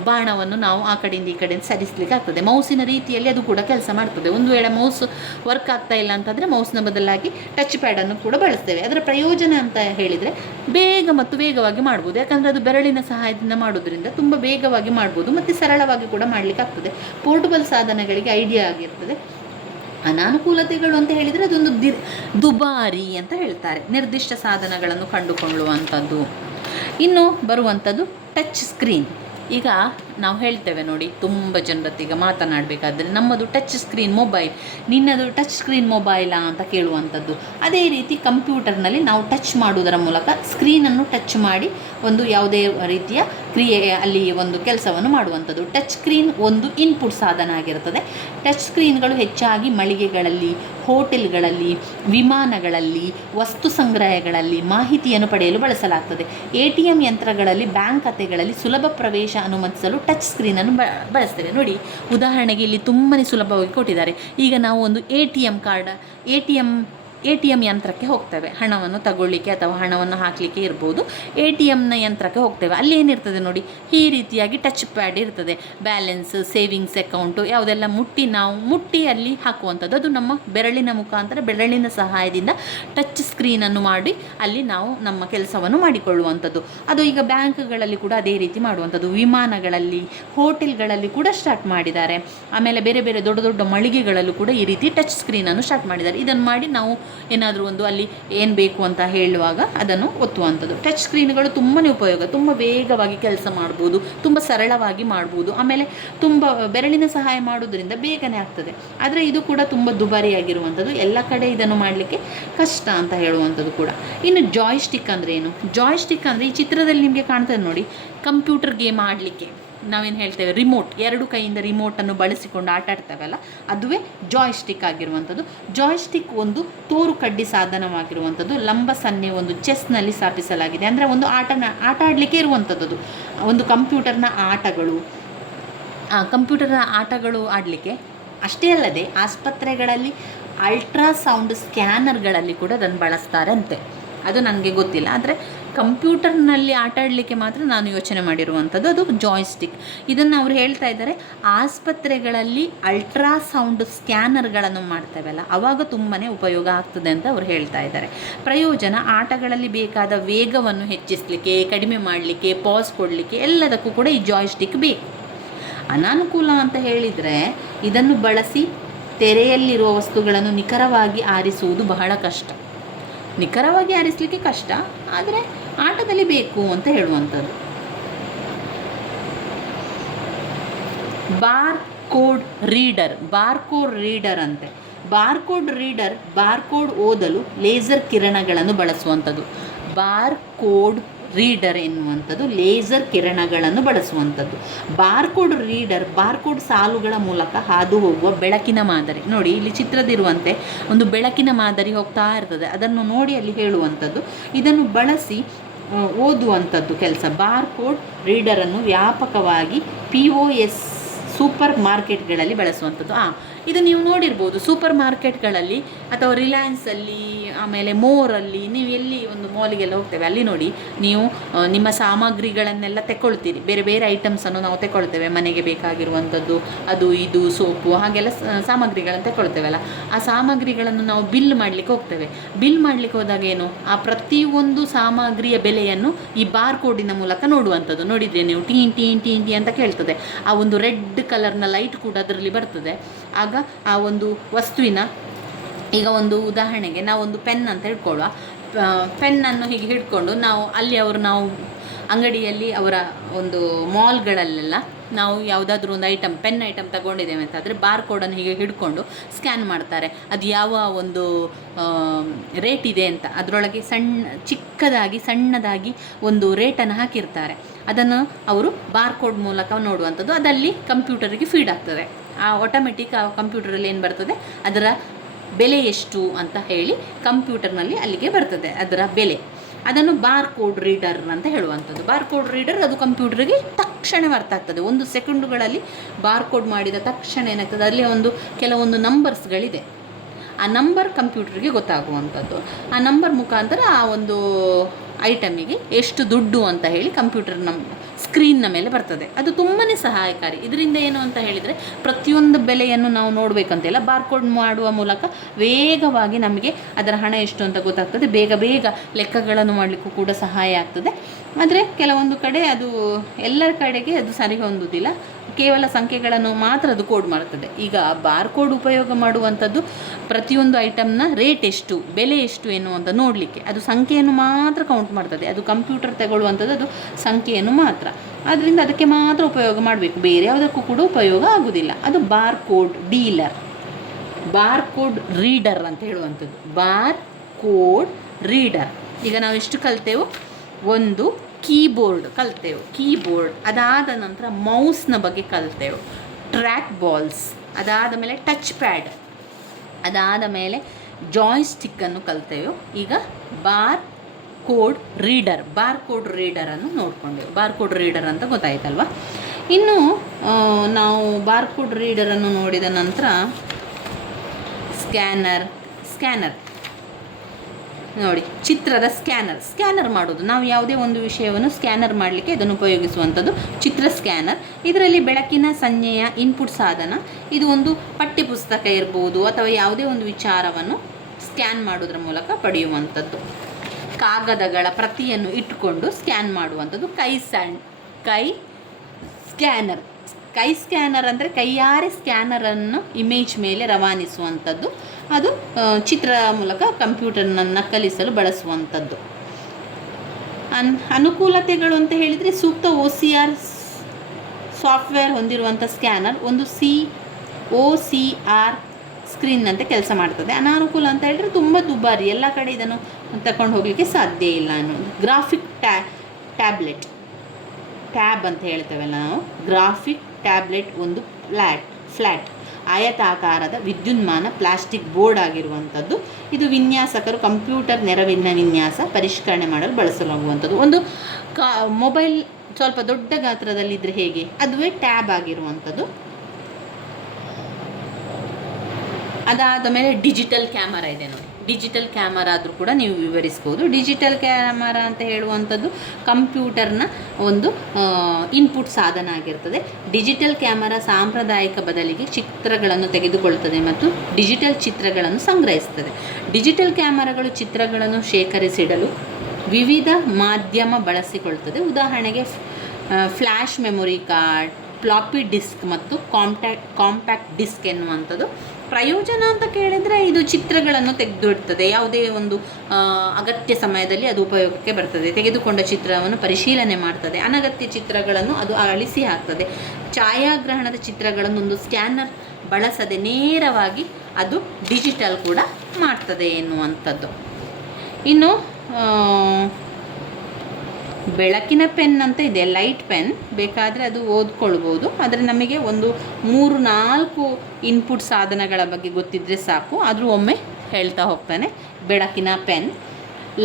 ಬಾಣವನ್ನು ನಾವು ಆ ಕಡೆಯಿಂದ ಈ ಕಡೆಯಿಂದ ಸರಿಸಲಿಕ್ಕೆ ಆಗ್ತದೆ ಮೌಸಿನ ರೀತಿಯಲ್ಲಿ ಅದು ಕೂಡ ಕೆಲಸ ಮಾಡ್ತದೆ. ಒಂದು ವೇಳೆ ಮೌಸ್ ವರ್ಕ್ ಆಗ್ತಾ ಇಲ್ಲ ಅಂತಂದರೆ ಮೌಸ್ನ ಬದಲಾಗಿ ಟಚ್ ಪ್ಯಾಡನ್ನು ಕೂಡ ಬಳಸ್ತೇವೆ. ಅದರ ಪ್ರಯೋಜನ ಅಂತ ಹೇಳಿದರೆ ಬೇಗ ಮತ್ತು ವೇಗವಾಗಿ ಮಾಡ್ಬೋದು. ಯಾಕಂದರೆ ಅದು ಬೆರಳಿನ ಸಹಾಯದಿಂದ ಮಾಡೋದ್ರಿಂದ ತುಂಬ ವೇಗವಾಗಿ ಮಾಡ್ಬೋದು ಮತ್ತು ಸರಳವಾಗಿ ಕೂಡ ಮಾಡಲಿಕ್ಕೆ ಆಗ್ತದೆ ಪೋರ್ಟಬಲ್ ಸಾಧನಗಳಿಗೆ ಐಡಿಯಾ ಆಗಿರ್ತದೆ. ಅನಾನುಕೂಲತೆಗಳು ಅಂತ ಹೇಳಿದರೆ ಅದೊಂದು ದಿ ದುಬಾರಿ ಅಂತ ಹೇಳ್ತಾರೆ. ನಿರ್ದಿಷ್ಟ ಸಾಧನಗಳನ್ನು ಕಂಡುಕೊಳ್ಳುವಂಥದ್ದು ಇನ್ನು ಬರುವಂಥದ್ದು ಟಚ್ ಸ್ಕ್ರೀನ್. ಈಗ ನಾವು ಹೇಳ್ತೇವೆ ನೋಡಿ, ತುಂಬ ಜನರತ್ತೀಗ ಮಾತನಾಡಬೇಕಾದ್ರೆ ನಮ್ಮದು ಟಚ್ ಸ್ಕ್ರೀನ್ ಮೊಬೈಲ್ ನಿನ್ನದು ಟಚ್ ಸ್ಕ್ರೀನ್ ಮೊಬೈಲಾ ಅಂತ ಕೇಳುವಂಥದ್ದು. ಅದೇ ರೀತಿ ಕಂಪ್ಯೂಟರ್ನಲ್ಲಿ ನಾವು ಟಚ್ ಮಾಡುವುದರ ಮೂಲಕ ಸ್ಕ್ರೀನನ್ನು ಟಚ್ ಮಾಡಿ ಒಂದು ಯಾವುದೇ ರೀತಿಯ ಕ್ರಿಯೆ, ಅಲ್ಲಿ ಒಂದು ಕೆಲಸವನ್ನು ಮಾಡುವಂಥದ್ದು. ಟಚ್ ಸ್ಕ್ರೀನ್ ಒಂದು ಇನ್ಪುಟ್ ಸಾಧನ ಆಗಿರುತ್ತದೆ. ಟಚ್ ಸ್ಕ್ರೀನ್ಗಳು ಹೆಚ್ಚಾಗಿ ಮಳಿಗೆಗಳಲ್ಲಿ, ಹೋಟೆಲ್ಗಳಲ್ಲಿ, ವಿಮಾನಗಳಲ್ಲಿ, ವಸ್ತು ಸಂಗ್ರಹಗಳಲ್ಲಿ ಮಾಹಿತಿಯನ್ನು ಪಡೆಯಲು ಬಳಸಲಾಗ್ತದೆ. ಎ ಟಿ ಎಂ ಯಂತ್ರಗಳಲ್ಲಿ, ಬ್ಯಾಂಕ್ ಖಾತೆಗಳಲ್ಲಿ ಸುಲಭ ಪ್ರವೇಶ ಅನುಮತಿಸಲು ಟಚ್ ಸ್ಕ್ರೀನನ್ನು ಬಳಸ್ತೇವೆ. ನೋಡಿ, ಉದಾಹರಣೆಗೆ ಇಲ್ಲಿ ತುಂಬಾ ಸುಲಭವಾಗಿ ಕೊಟ್ಟಿದ್ದಾರೆ. ಈಗ ನಾವು ಒಂದು A T M card A T M A T M ಯಂತ್ರಕ್ಕೆ ಹೋಗ್ತೇವೆ. ಹಣವನ್ನು ತಗೊಳ್ಳಿಕ್ಕೆ ಅಥವಾ ಹಣವನ್ನು ಹಾಕಲಿಕ್ಕೆ ಇರ್ಬೋದು. ಎ ಟಿ ಎಮ್ನ ಯಂತ್ರಕ್ಕೆ ಹೋಗ್ತೇವೆ. ಅಲ್ಲಿ ಏನಿರ್ತದೆ ನೋಡಿ, ಈ ರೀತಿಯಾಗಿ ಟಚ್ ಪ್ಯಾಡ್ ಇರ್ತದೆ. ಬ್ಯಾಲೆನ್ಸ್, ಸೇವಿಂಗ್ಸ್ ಅಕೌಂಟು ಯಾವುದೆಲ್ಲ ಮುಟ್ಟಿ ನಾವು ಮುಟ್ಟಿ ಅಲ್ಲಿ ಹಾಕುವಂಥದ್ದು. ಅದು ನಮ್ಮ ಬೆರಳಿನ ಮುಖಾಂತರ, ಬೆರಳಿನ ಸಹಾಯದಿಂದ ಟಚ್ ಸ್ಕ್ರೀನನ್ನು ಮಾಡಿ ಅಲ್ಲಿ ನಾವು ನಮ್ಮ ಕೆಲಸವನ್ನು ಮಾಡಿಕೊಳ್ಳುವಂಥದ್ದು. ಅದು ಈಗ ಬ್ಯಾಂಕ್ಗಳಲ್ಲಿ ಕೂಡ ಅದೇ ರೀತಿ ಮಾಡುವಂಥದ್ದು. ವಿಮಾನಗಳಲ್ಲಿ, ಹೋಟೆಲ್ಗಳಲ್ಲಿ ಕೂಡ ಸ್ಟಾರ್ಟ್ ಮಾಡಿದ್ದಾರೆ. ಆಮೇಲೆ ಬೇರೆ ಬೇರೆ ದೊಡ್ಡ ದೊಡ್ಡ ಮಳಿಗೆಗಳಲ್ಲೂ ಕೂಡ ಈ ರೀತಿ ಟಚ್ ಸ್ಕ್ರೀನನ್ನು ಸ್ಟಾರ್ಟ್ ಮಾಡಿದ್ದಾರೆ. ಇದನ್ನು ಮಾಡಿ ನಾವು ಏನಾದರೂ ಒಂದು ಅಲ್ಲಿ ಏನು ಬೇಕು ಅಂತ ಹೇಳುವಾಗ ಅದನ್ನು ಒತ್ತುವಂಥದ್ದು. ಟಚ್ ಸ್ಕ್ರೀನ್ಗಳು ತುಂಬಾ ಉಪಯೋಗ. ತುಂಬ ವೇಗವಾಗಿ ಕೆಲಸ ಮಾಡ್ಬೋದು. ತುಂಬ ಸರಳವಾಗಿ ಮಾಡ್ಬೋದು. ಆಮೇಲೆ ತುಂಬ ಬೆರಳಿನ ಸಹಾಯ ಮಾಡೋದ್ರಿಂದ ಬೇಗನೆ ಆಗ್ತದೆ. ಆದರೆ ಇದು ಕೂಡ ತುಂಬ ದುಬಾರಿಯಾಗಿರುವಂಥದ್ದು. ಎಲ್ಲ ಕಡೆ ಇದನ್ನು ಮಾಡಲಿಕ್ಕೆ ಕಷ್ಟ ಅಂತ ಹೇಳುವಂಥದ್ದು ಕೂಡ. ಇನ್ನು ಜಾಯ್ಸ್ಟಿಕ್ ಅಂದರೆ ಏನು? ಜಾಯ್ಸ್ಟಿಕ್ ಅಂದರೆ ಈ ಚಿತ್ರದಲ್ಲಿ ನಿಮಗೆ ಕಾಣ್ತದೆ ನೋಡಿ. ಕಂಪ್ಯೂಟರ್ ಗೇಮ್ ಆಡಲಿಕ್ಕೆ. ನಾವೇನು ಹೇಳ್ತೇವೆ? ರಿಮೋಟ್ ಎರಡು ಕೈಯಿಂದ ರಿಮೋಟನ್ನು ಬಳಸಿಕೊಂಡು ಆಟ ಆಡ್ತೇವಲ್ಲ, ಅದುವೇ ಜಾಯ್ಸ್ಟಿಕ್ ಆಗಿರುವಂಥದ್ದು ಜಾಯ್ಸ್ಟಿಕ್ ಒಂದು ತೋರು ಕಡ್ಡಿ ಸಾಧನವಾಗಿರುವಂಥದ್ದು ಲಂಬ ಸನ್ನೆ ಒಂದು ಚೆಸ್ನಲ್ಲಿ ಸ್ಥಾಪಿಸಲಾಗಿದೆ. ಅಂದರೆ ಒಂದು ಆಟನ, ಆಟ ಆಡಲಿಕ್ಕೆ ಇರುವಂಥದ್ದು. ಒಂದು ಕಂಪ್ಯೂಟರ್ನ ಆಟಗಳು ಕಂಪ್ಯೂಟರ್ನ ಆಟಗಳು ಆಡಲಿಕ್ಕೆ ಅಷ್ಟೇ ಅಲ್ಲದೆ ಆಸ್ಪತ್ರೆಗಳಲ್ಲಿ ಅಲ್ಟ್ರಾಸೌಂಡ್ ಸ್ಕ್ಯಾನರ್ಗಳಲ್ಲಿ ಕೂಡ ಅದನ್ನು ಬಳಸ್ತಾರಂತೆ. ಅದು ನನಗೆ ಗೊತ್ತಿಲ್ಲ. ಆದರೆ ಕಂಪ್ಯೂಟರ್ನಲ್ಲಿ ಆಟ ಆಡಲಿಕ್ಕೆ ಮಾತ್ರ ನಾನು ಯೋಚನೆ ಮಾಡಿರುವಂಥದ್ದು, ಅದು ಜಾಯ್ಸ್ಟಿಕ್ ಇದನ್ನು ಅವ್ರು ಹೇಳ್ತಾ ಇದ್ದಾರೆ, ಆಸ್ಪತ್ರೆಗಳಲ್ಲಿ ಅಲ್ಟ್ರಾಸೌಂಡ್ ಸ್ಕ್ಯಾನರ್ಗಳನ್ನು ಮಾಡ್ತೇವಲ್ಲ ಆವಾಗ ತುಂಬಾ ಉಪಯೋಗ ಆಗ್ತದೆ ಅಂತ ಅವ್ರು ಹೇಳ್ತಾ ಇದ್ದಾರೆ. ಪ್ರಯೋಜನ, ಆಟಗಳಲ್ಲಿ ಬೇಕಾದ ವೇಗವನ್ನು ಹೆಚ್ಚಿಸಲಿಕ್ಕೆ, ಕಡಿಮೆ ಮಾಡಲಿಕ್ಕೆ ಪಾಸ್ ಕೊಡಲಿಕ್ಕೆ ಎಲ್ಲದಕ್ಕೂ ಕೂಡ ಈ ಜಾಯ್ಸ್ಟಿಕ್ ಬೇಕು. ಅನಾನುಕೂಲ ಅಂತ ಹೇಳಿದರೆ, ಇದನ್ನು ಬಳಸಿ ತೆರೆಯಲ್ಲಿರುವ ವಸ್ತುಗಳನ್ನು ನಿಖರವಾಗಿ ಆರಿಸುವುದು ಬಹಳ ಕಷ್ಟ. ನಿಖರವಾಗಿ ಆರಿಸಲಿಕ್ಕೆ ಕಷ್ಟ, ಆದರೆ ಆಟದಲ್ಲಿ ಬೇಕು ಅಂತ ಹೇಳುವಂಥದ್ದು. Bar code reader bar code reader ಅಂತೆ. ಬಾರ್ಕೋಡ್ ರೀಡರ್, ಬಾರ್ಕೋಡ್ ಓದಲು ಲೇಸರ್ ಕಿರಣಗಳನ್ನು ಬಳಸುವಂಥದ್ದು. ಬಾರ್ ಕೋಡ್ ರೀಡರ್ ಎನ್ನುವಂಥದ್ದು ಲೇಸರ್ ಕಿರಣಗಳನ್ನು ಬಳಸುವಂಥದ್ದು. ಬಾರ್ಕೋಡ್ ರೀಡರ್, ಬಾರ್ಕೋಡ್ ಸಾಲುಗಳ ಮೂಲಕ ಹಾದು ಹೋಗುವ ಬೆಳಕಿನ ಮಾದರಿ. ನೋಡಿ, ಇಲ್ಲಿ ಚಿತ್ರದಿರುವಂತೆ ಒಂದು ಬೆಳಕಿನ ಮಾದರಿ ಹೋಗ್ತಾ ಇರ್ತದೆ. ಅದನ್ನು ನೋಡಿ ಅಲ್ಲಿ ಹೇಳುವಂಥದ್ದು. ಇದನ್ನು ಬಳಸಿ ಓದುವಂಥದ್ದು ಕೆಲಸ. ಬಾರ್ಕೋಡ್ ರೀಡರನ್ನು ವ್ಯಾಪಕವಾಗಿ ಪಿ ಒ ಎಸ್ ಸೂಪರ್ ಮಾರ್ಕೆಟ್ಗಳಲ್ಲಿ ಬಳಸುವಂಥದ್ದು. ಇದು ನೀವು ನೋಡಿರ್ಬೋದು ಸೂಪರ್ ಮಾರ್ಕೆಟ್ಗಳಲ್ಲಿ ಅಥವಾ ರಿಲಯನ್ಸಲ್ಲಿ ಆಮೇಲೆ ಮೋರಲ್ಲಿ ನೀವು ಎಲ್ಲಿ ಒಂದು ಮಾಲಿಗೆಲ್ಲ ಹೋಗ್ತೇವೆ, ಅಲ್ಲಿ ನೋಡಿ ನೀವು ನಿಮ್ಮ ಸಾಮಗ್ರಿಗಳನ್ನೆಲ್ಲ ತೆಕ್ಕೊಳ್ತೀರಿ ಬೇರೆ ಬೇರೆ ಐಟಮ್ಸನ್ನು ನಾವು ತೆಕ್ಕೊಳ್ತೇವೆ ಮನೆಗೆ ಬೇಕಾಗಿರುವಂಥದ್ದು, ಅದು ಇದು, ಸೋಪು, ಹಾಗೆಲ್ಲ ಸಾಮಗ್ರಿಗಳನ್ನು ತೆಕ್ಕೊಳ್ತೇವಲ್ಲ ಆ ಸಾಮಗ್ರಿಗಳನ್ನು ನಾವು ಬಿಲ್ ಮಾಡಲಿಕ್ಕೆ ಹೋಗ್ತೇವೆ. ಬಿಲ್ ಮಾಡಲಿಕ್ಕೆ ಹೋದಾಗ ಏನು? ಆ ಪ್ರತಿಯೊಂದು ಸಾಮಗ್ರಿಯ ಬೆಲೆಯನ್ನು ಈ ಬಾರ್ ಕೋಡಿನ ಮೂಲಕ ನೋಡುವಂಥದ್ದು. ನೋಡಿದರೆ ನೀವು ಟೀನ್ ಟೀನ್ ಟೀನ್ ಅಂತ ಕೇಳ್ತದೆ. ಆ ಒಂದು ರೆಡ್ ಕಲರ್ನ ಲೈಟ್ ಕೂಡ ಅದರಲ್ಲಿ ಬರ್ತದೆ. ಆಗ ಆ ಒಂದು ವಸ್ತುವಿನ ಈಗ ಒಂದು ಉದಾಹರಣೆಗೆ ನಾವು ಒಂದು ಪೆನ್ ಅಂತ ಹಿಡ್ಕೊಳ್ಳುವ. ಪೆನ್ನನ್ನು ಹೀಗೆ ಹಿಡ್ಕೊಂಡು ನಾವು ಅಲ್ಲಿ ಅವರು ನಾವು ಅಂಗಡಿಯಲ್ಲಿ ಅವರ ಒಂದು ಮಾಲ್ಗಳಲ್ಲೆಲ್ಲ ನಾವು ಯಾವುದಾದ್ರೂ ಒಂದು ಐಟಮ್ ಪೆನ್ ಐಟಮ್ ತಗೊಂಡಿದ್ದೇವೆ ಅಂತಾದರೆ ಬಾರ್ ಕೋಡನ್ನು ಹೀಗೆ ಹಿಡ್ಕೊಂಡು ಸ್ಕ್ಯಾನ್ ಮಾಡ್ತಾರೆ. ಅದು ಯಾವ ಒಂದು ರೇಟ್ ಇದೆ ಅಂತ. ಅದರೊಳಗೆ ಸಣ್ಣ ಚಿಕ್ಕದಾಗಿ ಸಣ್ಣದಾಗಿ ಒಂದು ರೇಟನ್ನು ಹಾಕಿರ್ತಾರೆ. ಅದನ್ನು ಅವರು ಬಾರ್ ಕೋಡ್ ಮೂಲಕ ನೋಡುವಂಥದ್ದು. ಅದಲ್ಲಿ ಕಂಪ್ಯೂಟರಿಗೆ ಫೀಡ್ ಆಗ್ತದೆ. ಆ ಆಟೋಮೆಟಿಕ್ ಆ ಕಂಪ್ಯೂಟರಲ್ಲಿ ಏನು ಬರ್ತದೆ? ಅದರ ಬೆಲೆ ಎಷ್ಟು ಅಂತ ಹೇಳಿ ಕಂಪ್ಯೂಟರ್ನಲ್ಲಿ ಅಲ್ಲಿಗೆ ಬರ್ತದೆ, ಅದರ ಬೆಲೆ. ಅದನ್ನು ಬಾರ್ ಕೋಡ್ ರೀಡರ್ ಅಂತ ಹೇಳುವಂಥದ್ದು. ಬಾರ್ ಕೋಡ್ ರೀಡರ್ ಅದು ಕಂಪ್ಯೂಟರ್ಗೆ ತಕ್ಷಣ ಅರ್ಥ ಆಗ್ತದೆ. ಒಂದು ಸೆಕೆಂಡುಗಳಲ್ಲಿ ಬಾರ್ ಕೋಡ್ ಮಾಡಿದ ತಕ್ಷಣ ಏನಾಗ್ತದೆ? ಅಲ್ಲಿ ಒಂದು ಕೆಲವೊಂದು ನಂಬರ್ಸ್ಗಳಿದೆ ಆ ನಂಬರ್ ಕಂಪ್ಯೂಟರ್ಗೆ ಗೊತ್ತಾಗುವಂಥದ್ದು. ಆ ನಂಬರ್ ಮುಖಾಂತರ ಆ ಒಂದು ಐಟಮಿಗೆ ಎಷ್ಟು ದುಡ್ಡು ಅಂತ ಹೇಳಿ ಕಂಪ್ಯೂಟರ್ ನಮ್ಮ ಸ್ಕ್ರೀನ್ನ ಮೇಲೆ ಬರ್ತದೆ. ಅದು ತುಂಬಾ ಸಹಾಯಕಾರಿ. ಇದರಿಂದ ಏನು ಅಂತ ಹೇಳಿದರೆ, ಪ್ರತಿಯೊಂದು ಬೆಲೆಯನ್ನು ನಾವು ನೋಡಬೇಕಂತಿಲ್ಲ. ಬಾರ್ಕೋಡ್ ಮಾಡುವ ಮೂಲಕ ವೇಗವಾಗಿ ನಮಗೆ ಅದರ ಹಣ ಎಷ್ಟು ಅಂತ ಗೊತ್ತಾಗ್ತದೆ. ಬೇಗ ಬೇಗ ಲೆಕ್ಕಗಳನ್ನು ಮಾಡಲಿಕ್ಕೂ ಕೂಡ ಸಹಾಯ ಆಗ್ತದೆ. ಆದರೆ ಕೆಲವೊಂದು ಕಡೆ ಅದು ಎಲ್ಲರ ಕಡೆಗೆ ಅದು ಸರಿ ಹೊಂದುವುದಿಲ್ಲ ಕೇವಲ ಸಂಖ್ಯೆಗಳನ್ನು ಮಾತ್ರ ಅದು ಕೋಡ್ ಮಾಡ್ತದೆ ಈಗ ಬಾರ್ ಕೋಡ್ ಉಪಯೋಗ ಮಾಡುವಂಥದ್ದು ಪ್ರತಿಯೊಂದು ಐಟಮ್ನ ರೇಟ್ ಎಷ್ಟು, ಬೆಲೆ ಎಷ್ಟು ಎನ್ನುವಂಥ ನೋಡಲಿಕ್ಕೆ. ಅದು ಸಂಖ್ಯೆಯನ್ನು ಮಾತ್ರ ಕೌಂಟ್ ಮಾಡ್ತದೆ. ಅದು ಕಂಪ್ಯೂಟರ್ ತಗೊಳ್ಳುವಂಥದ್ದು ಅದು ಸಂಖ್ಯೆಯನ್ನು ಮಾತ್ರ. ಆದ್ದರಿಂದ ಅದಕ್ಕೆ ಮಾತ್ರ ಉಪಯೋಗ ಮಾಡಬೇಕು. ಬೇರೆ ಯಾವುದಕ್ಕೂ ಕೂಡ ಉಪಯೋಗ ಆಗುವುದಿಲ್ಲ. ಅದು bar code dealer. Bar code reader ಅಂತ ಹೇಳುವಂಥದ್ದು. Bar code reader. ಈಗ ನಾವು ಎಷ್ಟು ಕಲಿತೆವು? ಒಂದು ಕೀಬೋರ್ಡ್ ಕಲ್ತೇವೆ, ಕೀಬೋರ್ಡ್ ಅದಾದ ನಂತರ ಮೌಸ್ನ ಬಗ್ಗೆ ಕಲಿತೆವು. ಟ್ರ್ಯಾಕ್ ಬಾಲ್ಸ್ ಅದಾದ ಮೇಲೆ ಟಚ್ ಪ್ಯಾಡ್ ಅದಾದ ಮೇಲೆ ಜಾಯ್ ಸ್ಟಿಕ್ಕನ್ನು ಕಲ್ತೇವೆ. ಈಗ bar code reader, bar code ರೀಡರನ್ನು ನೋಡ್ಕೊಂಡೆವು. ಬಾರ್ ಕೋಡ್ ರೀಡರ್ ಅಂತ ಗೊತ್ತಾಯ್ತಲ್ವ? ಇನ್ನು ನಾವು ಬಾರ್ ಕೋಡ್ ರೀಡರನ್ನು ನೋಡಿದ ನಂತರ ಸ್ಕ್ಯಾನರ್ ಸ್ಕ್ಯಾನರ್. ನೋಡಿ, ಚಿತ್ರದ ಸ್ಕ್ಯಾನರ್. ಸ್ಕ್ಯಾನರ್ ಮಾಡೋದು ನಾವು ಯಾವುದೇ ಒಂದು ವಿಷಯವನ್ನು ಸ್ಕ್ಯಾನರ್ ಮಾಡಲಿಕ್ಕೆ ಇದನ್ನು ಉಪಯೋಗಿಸುವಂಥದ್ದು ಚಿತ್ರ ಸ್ಕ್ಯಾನರ್. ಇದರಲ್ಲಿ ಬೆಳಕಿನ ಸಂಜ್ಞೆಯ ಇನ್ಪುಟ್ ಸಾಧನ. ಇದು ಒಂದು ಪಠ್ಯಪುಸ್ತಕ ಇರ್ಬೋದು ಅಥವಾ ಯಾವುದೇ ಒಂದು ವಿಚಾರವನ್ನು ಸ್ಕ್ಯಾನ್ ಮಾಡೋದ್ರ ಮೂಲಕ ಪಡೆಯುವಂಥದ್ದು. ಕಾಗದಗಳ ಪ್ರತಿಯನ್ನು ಇಟ್ಟುಕೊಂಡು ಸ್ಕ್ಯಾನ್ ಮಾಡುವಂಥದ್ದು. ಕೈ ಸ್ಯಾನ್ ಕೈ ಸ್ಕ್ಯಾನರ್. ಕೈ ಸ್ಕ್ಯಾನರ್ ಅಂದರೆ ಕೈಯಾರೆ ಸ್ಕ್ಯಾನರನ್ನು ಇಮೇಜ್ ಮೇಲೆ ರವಾನಿಸುವಂಥದ್ದು. ಅದು ಚಿತ್ರ ಮೂಲಕ ಕಂಪ್ಯೂಟರ್ನ ನಕಲಿಸಲು ಬಳಸುವಂಥದ್ದು. ಅನ್, ಅನುಕೂಲತೆಗಳು ಅಂತ ಹೇಳಿದರೆ ಸೂಕ್ತ ಒ ಸಿ ಆರ್ ಸಾಫ್ಟ್ವೇರ್ ಹೊಂದಿರುವಂಥ ಸ್ಕ್ಯಾನರ್ ಒಂದು ಸಿ, ಒ ಸಿ ಆರ್ ಸ್ಕ್ರೀನ್ನಂತೆ ಕೆಲಸ ಮಾಡ್ತದೆ. ಅನಾನುಕೂಲ ಅಂತ ಹೇಳಿದ್ರೆ ತುಂಬ ದುಬಾರಿ. ಎಲ್ಲ ಕಡೆ ಇದನ್ನು ತಗೊಂಡು ಹೋಗಲಿಕ್ಕೆ ಸಾಧ್ಯ ಇಲ್ಲ ಅನ್ನೋದು ಗ್ರಾಫಿಕ್ ಟ್ಯಾ, ಟ್ಯಾಬ್ಲೆಟ್. ಟ್ಯಾಬ್ ಅಂತ ಹೇಳ್ತೇವಲ್ಲ ನಾವು. ಗ್ರಾಫಿಕ್ ಟ್ಯಾಬ್ಲೆಟ್ ಒಂದು ಫ್ಲ್ಯಾಟ್ ಫ್ಲ್ಯಾಟ್ ಆಯತಾಕಾರದ ವಿದ್ಯುನ್ಮಾನ ಪ್ಲಾಸ್ಟಿಕ್ ಬೋರ್ಡ್ ಆಗಿರುವಂಥದ್ದು. ಇದು ವಿನ್ಯಾಸಕರು ಕಂಪ್ಯೂಟರ್ ನೆರವಿನ ವಿನ್ಯಾಸ, ಪರಿಷ್ಕರಣೆ ಮಾಡಲು ಬಳಸಲಾಗುವಂಥದ್ದು. ಒಂದು ಕಾ, ಮೊಬೈಲ್ ಸ್ವಲ್ಪ ದೊಡ್ಡ ಗಾತ್ರದಲ್ಲಿದ್ದರೆ ಹೇಗೆ? ಅದುವೇ ಟ್ಯಾಬ್ ಆಗಿರುವಂಥದ್ದು. ಅದಾದ ಮೇಲೆ ಡಿಜಿಟಲ್ ಕ್ಯಾಮರಾ ಇದೆ ನೋಡಿ. ಡಿಜಿಟಲ್ ಕ್ಯಾಮರಾ ಆದರೂ ಕೂಡ ನೀವು ವಿವರಿಸ್ಬೋದು. ಡಿಜಿಟಲ್ ಕ್ಯಾಮರಾ ಅಂತ ಹೇಳುವಂಥದ್ದು ಕಂಪ್ಯೂಟರ್ನ ಒಂದು ಇನ್ಪುಟ್ ಸಾಧನ ಆಗಿರ್ತದೆ. ಡಿಜಿಟಲ್ ಕ್ಯಾಮರಾ ಸಾಂಪ್ರದಾಯಿಕ ಬದಲಿಗೆ ಚಿತ್ರಗಳನ್ನು ತೆಗೆದುಕೊಳ್ತದೆ ಮತ್ತು ಡಿಜಿಟಲ್ ಚಿತ್ರಗಳನ್ನು ಸಂಗ್ರಹಿಸ್ತದೆ. ಡಿಜಿಟಲ್ ಕ್ಯಾಮರಾಗಳು ಚಿತ್ರಗಳನ್ನು ಶೇಖರಿಸಿಡಲು ವಿವಿಧ ಮಾಧ್ಯಮ ಬಳಸಿಕೊಳ್ತದೆ. ಉದಾಹರಣೆಗೆ flash memory card, floppy disk ಮತ್ತು ಕಾಂಪ್ಯಾಕ್ಟ್ ಕಾಂಪ್ಯಾಕ್ಟ್ ಡಿಸ್ಕ್ ಎನ್ನುವಂಥದ್ದು ಪ್ರಯೋಜನ ಅಂತ ಕೇಳಿದರೆ ಇದು ಚಿತ್ರಗಳನ್ನು ತೆಗೆದುಡ್ತದೆ. ಯಾವುದೇ ಒಂದು ಅಗತ್ಯ ಸಮಯದಲ್ಲಿ ಅದು ಉಪಯೋಗಕ್ಕೆ ಬರ್ತದೆ. ತೆಗೆದುಕೊಂಡ ಚಿತ್ರವನ್ನು ಪರಿಶೀಲನೆ ಮಾಡ್ತದೆ. ಅನಗತ್ಯ ಚಿತ್ರಗಳನ್ನು ಅದು ಅಳಿಸಿ ಹಾಕ್ತದೆ. ಛಾಯಾಗ್ರಹಣದ ಚಿತ್ರಗಳನ್ನು ಒಂದು ಸ್ಕ್ಯಾನರ್ ಬಳಸದೆ ನೇರವಾಗಿ ಅದು ಡಿಜಿಟಲ್ ಕೂಡ ಮಾಡ್ತದೆ ಎನ್ನುವಂಥದ್ದು. ಇನ್ನು ಬೆಳಕಿನ ಪೆನ್ ಅಂತ ಇದೆ. Light pen. ಬೇಕಾದರೆ ಅದು ಓದ್ಕೊಳ್ಬೋದು. ಆದರೆ ನಮಗೆ ಒಂದು ಮೂರು ನಾಲ್ಕು ಇನ್ಪುಟ್ ಸಾಧನಗಳ ಬಗ್ಗೆ ಗೊತ್ತಿದ್ದರೆ ಸಾಕು. ಆದರೂ ಒಮ್ಮೆ ಹೇಳ್ತಾ ಹೋಗ್ತಾನೆ. ಬೆಳಕಿನ ಪೆನ್,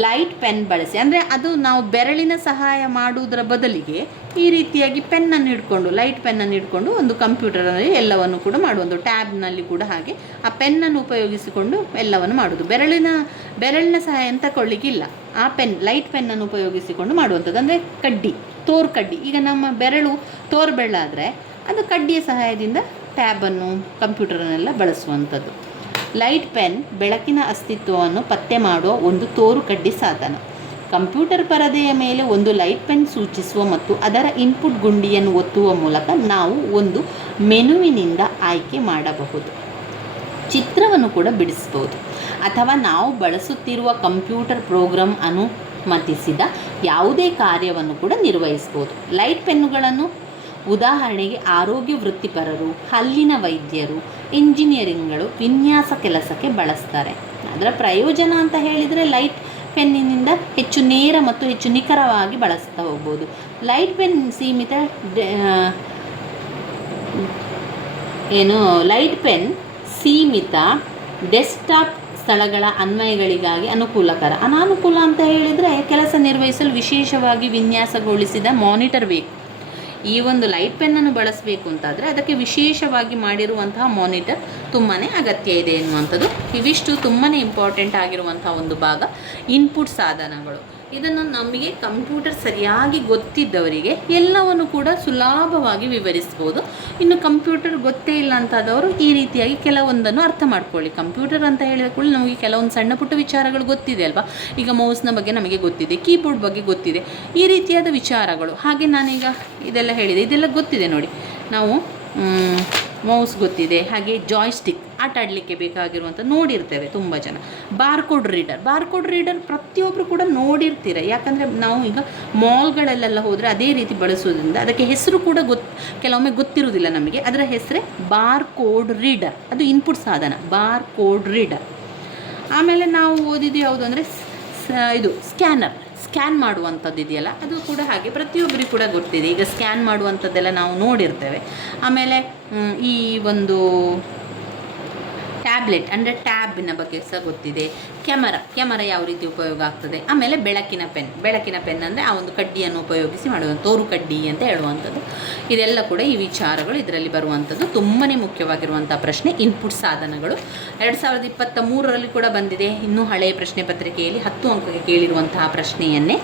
ಲೈಟ್ ಪೆನ್ ಬಳಸಿ. ಅಂದರೆ ಅದು ನಾವು ಬೆರಳಿನ ಸಹಾಯ ಮಾಡುವುದರ ಬದಲಿಗೆ ಈ ರೀತಿಯಾಗಿ ಪೆನ್ನನ್ನು ಹಿಡ್ಕೊಂಡು, ಲೈಟ್ ಪೆನ್ನನ್ನು ಹಿಡ್ಕೊಂಡು ಒಂದು ಕಂಪ್ಯೂಟರಲ್ಲಿ ಎಲ್ಲವನ್ನು ಕೂಡ ಮಾಡುವುದು ಟ್ಯಾಬ್ನಲ್ಲಿ ಕೂಡ ಹಾಗೆ ಆ ಪೆನ್ನನ್ನು ಉಪಯೋಗಿಸಿಕೊಂಡು ಎಲ್ಲವನ್ನು ಮಾಡೋದು ಬೆರಳಿನ ಬೆರಳಿನ ಸಹಾಯ ಅಂತ ತಗೊಳ್ಳಿಕ್ಕಿಲ್ಲ ಆ ಪೆನ್, ಲೈಟ್ ಪೆನ್ನನ್ನು ಉಪಯೋಗಿಸಿಕೊಂಡು ಮಾಡುವಂಥದ್ದು. ಅಂದರೆ ಕಡ್ಡಿ ತೋರು ಕಡ್ಡಿ ಈಗ ನಮ್ಮ ಬೆರಳು ತೋರು ಬೆಳ್ಳಾದರೆ ಅದು ಕಡ್ಡಿಯ ಸಹಾಯದಿಂದ ಟ್ಯಾಬನ್ನು ಕಂಪ್ಯೂಟರನ್ನೆಲ್ಲ ಬಳಸುವಂಥದ್ದು. ಲೈಟ್ ಪೆನ್, ಬೆಳಕಿನ ಅಸ್ತಿತ್ವವನ್ನು ಪತ್ತೆ ಮಾಡುವ ಒಂದು ತೋರು ಕಡ್ಡಿ ಸಾಧನ. ಕಂಪ್ಯೂಟರ್ ಪರದೆಯ ಮೇಲೆ ಒಂದು ಲೈಟ್ ಪೆನ್ ಸೂಚಿಸುವ ಮತ್ತು ಅದರ ಇನ್ಪುಟ್ ಗುಂಡಿಯನ್ನು ಒತ್ತುವ ಮೂಲಕ ನಾವು ಒಂದು ಮೆನುವಿನಿಂದ ಆಯ್ಕೆ ಮಾಡಬಹುದು. ಚಿತ್ರವನ್ನು ಕೂಡ ಬಿಡಿಸಬಹುದು. ಅಥವಾ ನಾವು ಬಳಸುತ್ತಿರುವ ಕಂಪ್ಯೂಟರ್ ಪ್ರೋಗ್ರಾಮ್ ಅನುಮತಿಸಿದ ಯಾವುದೇ ಕಾರ್ಯವನ್ನು ಕೂಡ ನಿರ್ವಹಿಸ್ಬೋದು ಲೈಟ್ ಪೆನ್ನುಗಳನ್ನು ಉದಾಹರಣೆಗೆ ಆರೋಗ್ಯ ವೃತ್ತಿಪರರು, ಹಲ್ಲಿನ ವೈದ್ಯರು, ಇಂಜಿನಿಯರಿಂಗ್ಗಳು ವಿನ್ಯಾಸ ಕೆಲಸಕ್ಕೆ ಬಳಸ್ತಾರೆ. ಅದರ ಪ್ರಯೋಜನ ಅಂತ ಹೇಳಿದರೆ ಲೈಟ್ ಪೆನ್ನಿನಿಂದ ಹೆಚ್ಚು ನೇರ ಮತ್ತು ಹೆಚ್ಚು ನಿಖರವಾಗಿ ಬಳಸ್ತಾ ಹೋಗ್ಬೋದು. ಲೈಟ್ ಪೆನ್ ಸೀಮಿತ ಏನು, ಲೈಟ್ ಪೆನ್ ಸೀಮಿತ ಡೆಸ್ಕ್ಟಾಪ್ ಸ್ಥಳಗಳ ಅನ್ವಯಗಳಿಗಾಗಿ ಅನುಕೂಲಕರ. ಅನಾನುಕೂಲ ಅಂತ ಹೇಳಿದರೆ ಕೆಲಸ ನಿರ್ವಹಿಸಲು ವಿಶೇಷವಾಗಿ ವಿನ್ಯಾಸಗೊಳಿಸಿದ ಮಾನಿಟರ್ ಬೇಕು. ಈ ಒಂದು ಲೈಟ್ ಪೆನ್ನನ್ನು ಬಳಸಬೇಕು ಅಂತಾದರೆ ಅದಕ್ಕೆ ವಿಶೇಷವಾಗಿ ಮಾಡಿರುವಂತಹ ಮಾನಿಟರ್ ತುಂಬಾ ಅಗತ್ಯ ಇದೆ ಎನ್ನುವಂಥದ್ದು. ಇವಿಷ್ಟು ತುಂಬಾ ಇಂಪಾರ್ಟೆಂಟ್ ಆಗಿರುವಂಥ ಒಂದು ಭಾಗ. ಇನ್ಪುಟ್ ಸಾಧನಗಳು. ಇದನ್ನು ನಮಗೆ ಕಂಪ್ಯೂಟರ್ ಸರಿಯಾಗಿ ಗೊತ್ತಿದ್ದವರಿಗೆ ಎಲ್ಲವನ್ನು ಕೂಡ ಸುಲಭವಾಗಿ ವಿವರಿಸ್ಬೋದು. ಇನ್ನು ಕಂಪ್ಯೂಟರ್ ಗೊತ್ತೇ ಇಲ್ಲ ಅಂತಾದವರು ಈ ರೀತಿಯಾಗಿ ಕೆಲವೊಂದನ್ನು ಅರ್ಥ ಮಾಡ್ಕೊಳ್ಳಿ. ಕಂಪ್ಯೂಟರ್ ಅಂತ ಹೇಳಿದ ಕೂಡ ನಮಗೆ ಕೆಲವೊಂದು ಸಣ್ಣ ಪುಟ್ಟ ವಿಚಾರಗಳು ಗೊತ್ತಿದೆ ಅಲ್ವಾ? ಈಗ ಮೌಸ್ನ ಬಗ್ಗೆ ನಮಗೆ ಗೊತ್ತಿದೆ, ಕೀಬೋರ್ಡ್ ಬಗ್ಗೆ ಗೊತ್ತಿದೆ. ಈ ರೀತಿಯಾದ ವಿಚಾರಗಳು, ಹಾಗೆ ನಾನೀಗ ಇದೆಲ್ಲ ಹೇಳಿದೆ, ಇದೆಲ್ಲ ಗೊತ್ತಿದೆ ನೋಡಿ. ನಾವು ಮೌಸ್ ಗೊತ್ತಿದೆ, ಹಾಗೆ ಜಾಯ್ಸ್ಟಿಕ್ ಆಟ ಆಡಲಿಕ್ಕೆ ಬೇಕಾಗಿರುವಂಥ ನೋಡಿರ್ತೇವೆ ತುಂಬ ಜನ. ಬಾರ್ಕೋಡ್ ರೀಡರ್ ಬಾರ್ಕೋಡ್ ರೀಡರ್ ಪ್ರತಿಯೊಬ್ಬರು ಕೂಡ ನೋಡಿರ್ತೀರ. ಯಾಕಂದರೆ ನಾವು ಈಗ ಮಾಲ್ಗಳಲ್ಲೆಲ್ಲ ಹೋದರೆ ಅದೇ ರೀತಿ ಬಳಸೋದ್ರಿಂದ ಅದಕ್ಕೆ ಹೆಸರು ಕೂಡ ಗೊತ್ತು ಕೆಲವೊಮ್ಮೆ ಗೊತ್ತಿರುವುದಿಲ್ಲ ನಮಗೆ. ಅದರ ಹೆಸರೇ ಬಾರ್ ಕೋಡ್ ರೀಡರ್. ಅದು ಇನ್ಪುಟ್ ಸಾಧನ ಬಾರ್ ಕೋಡ್ ರೀಡರ್. ಆಮೇಲೆ ನಾವು ಓದಿದ್ದು ಯಾವುದು ಅಂದರೆ ಇದು ಸ್ಕ್ಯಾನರ್. ಸ್ಕ್ಯಾನ್ ಮಾಡುವಂಥದ್ದು ಇದೆಯಲ್ಲ, ಅದು ಕೂಡ ಹಾಗೆ ಪ್ರತಿಯೊಬ್ಬರಿಗೂ ಕೂಡ ಗೊತ್ತಿದೆ. ಈಗ ಸ್ಕ್ಯಾನ್ ಮಾಡುವಂಥದ್ದೆಲ್ಲ ನಾವು ನೋಡಿರ್ತೇವೆ. ಆಮೇಲೆ ಈ ಒಂದು ಟ್ಯಾಬ್ಲೆಟ್, ಅಂದರೆ ಟ್ಯಾಬಿನ ಬಗ್ಗೆ ಸಹ ಗೊತ್ತಿದೆ. ಕ್ಯಾಮರಾ ಕ್ಯಾಮರಾ ಯಾವ ರೀತಿ ಉಪಯೋಗ ಆಗ್ತದೆ? ಆಮೇಲೆ ಬೆಳಕಿನ ಪೆನ್ ಬೆಳಕಿನ ಪೆನ್ ಅಂದರೆ ಆ ಒಂದು ಕಡ್ಡಿಯನ್ನು ಉಪಯೋಗಿಸಿ ಮಾಡುವಂಥ ತೋರು ಕಡ್ಡಿ ಅಂತ ಹೇಳುವಂಥದ್ದು. ಇದೆಲ್ಲ ಕೂಡ ಈ ವಿಚಾರಗಳು ಇದರಲ್ಲಿ ಬರುವಂಥದ್ದು. ತುಂಬಾ ಮುಖ್ಯವಾಗಿರುವಂಥ ಪ್ರಶ್ನೆ ಇನ್ಪುಟ್ ಸಾಧನಗಳು. ಎರಡು ಸಾವಿರದ ಇಪ್ಪತ್ತ ಮೂರರಲ್ಲಿ ಕೂಡ ಬಂದಿದೆ. ಇನ್ನೂ ಹಳೆಯ ಪ್ರಶ್ನೆ ಪತ್ರಿಕೆಯಲ್ಲಿ ಹತ್ತು ಅಂಕಕ್ಕೆ ಕೇಳಿರುವಂತಹ ಪ್ರಶ್ನೆಯನ್ನೇ.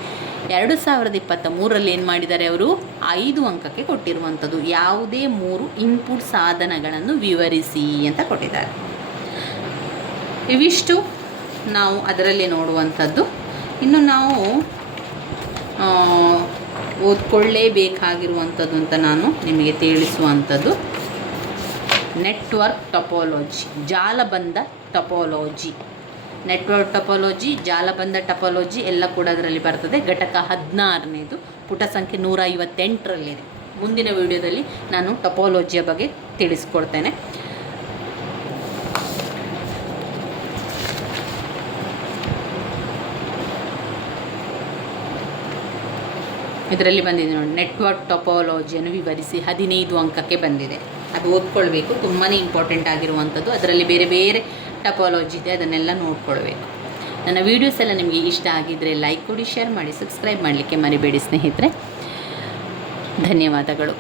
ಎರಡು ಸಾವಿರದ ಇಪ್ಪತ್ತ ಮೂರರಲ್ಲಿ ಏನು ಮಾಡಿದ್ದಾರೆ ಅವರು? ಐದು ಅಂಕಕ್ಕೆ ಕೊಟ್ಟಿರುವಂಥದ್ದು. ಯಾವುದೇ ಮೂರು ಇನ್ಪುಟ್ ಸಾಧನಗಳನ್ನು ವಿವರಿಸಿ ಅಂತ ಕೊಟ್ಟಿದ್ದಾರೆ. ಇವಿಷ್ಟು ನಾವು ಅದರಲ್ಲಿ ನೋಡುವಂಥದ್ದು. ಇನ್ನು ನಾವು ಓದ್ಕೊಳ್ಳೇಬೇಕಾಗಿರುವಂಥದ್ದು ಅಂತ ನಾನು ನಿಮಗೆ ತಿಳಿಸುವಂಥದ್ದು. ನೆಟ್ವರ್ಕ್ ಟಪಾಲಜಿ, ಜಾಲಬಂಧ ಟಪಾಲಜಿ. ನೆಟ್ವರ್ಕ್ ಟಪಾಲಜಿ, ಜಾಲಬಂಧ ಟಪಾಲಜಿ ಎಲ್ಲ ಕೂಡ ಅದರಲ್ಲಿ ಬರ್ತದೆ. ಘಟಕ ಹದಿನಾರನೇದು, ಪುಟ ಸಂಖ್ಯೆ ನೂರ ಐವತ್ತೆಂಟರಲ್ಲಿದೆ ಮುಂದಿನ ವಿಡಿಯೋದಲ್ಲಿ ನಾನು ಟಪಾಲಜಿಯ ಬಗ್ಗೆ ತಿಳಿಸ್ಕೊಡ್ತೇನೆ. ಇದರಲ್ಲಿ ಬಂದಿದೆ ನೋಡಿ ನೆಟ್ವರ್ಕ್ ಟೊಪಾಲಜಿಯನ್ನು ವಿವರಿಸಿ ಹದಿನೈದು ಅಂಕಕ್ಕೆ ಬಂದಿದೆ. ಅದು ಓದ್ಕೊಳ್ಬೇಕು ತುಂಬಾ ಇಂಪಾರ್ಟೆಂಟ್ ಆಗಿರುವಂಥದ್ದು. ಅದರಲ್ಲಿ ಬೇರೆ ಬೇರೆ ಟಪಾಲಜಿ ಇದೆ, ಅದನ್ನೆಲ್ಲ ನೋಡ್ಕೊಳ್ಬೇಕು. ನನ್ನ ವೀಡಿಯೋಸ್ ಎಲ್ಲ ನಿಮಗೆ ಇಷ್ಟ ಆಗಿದ್ದರೆ ಲೈಕ್ ಕೊಡಿ ಶೇರ್ ಮಾಡಿ ಸಬ್ಸ್ಕ್ರೈಬ್ ಮಾಡಲಿಕ್ಕೆ ಮರಿಬೇಡಿ ಸ್ನೇಹಿತರೆ. ಧನ್ಯವಾದಗಳು.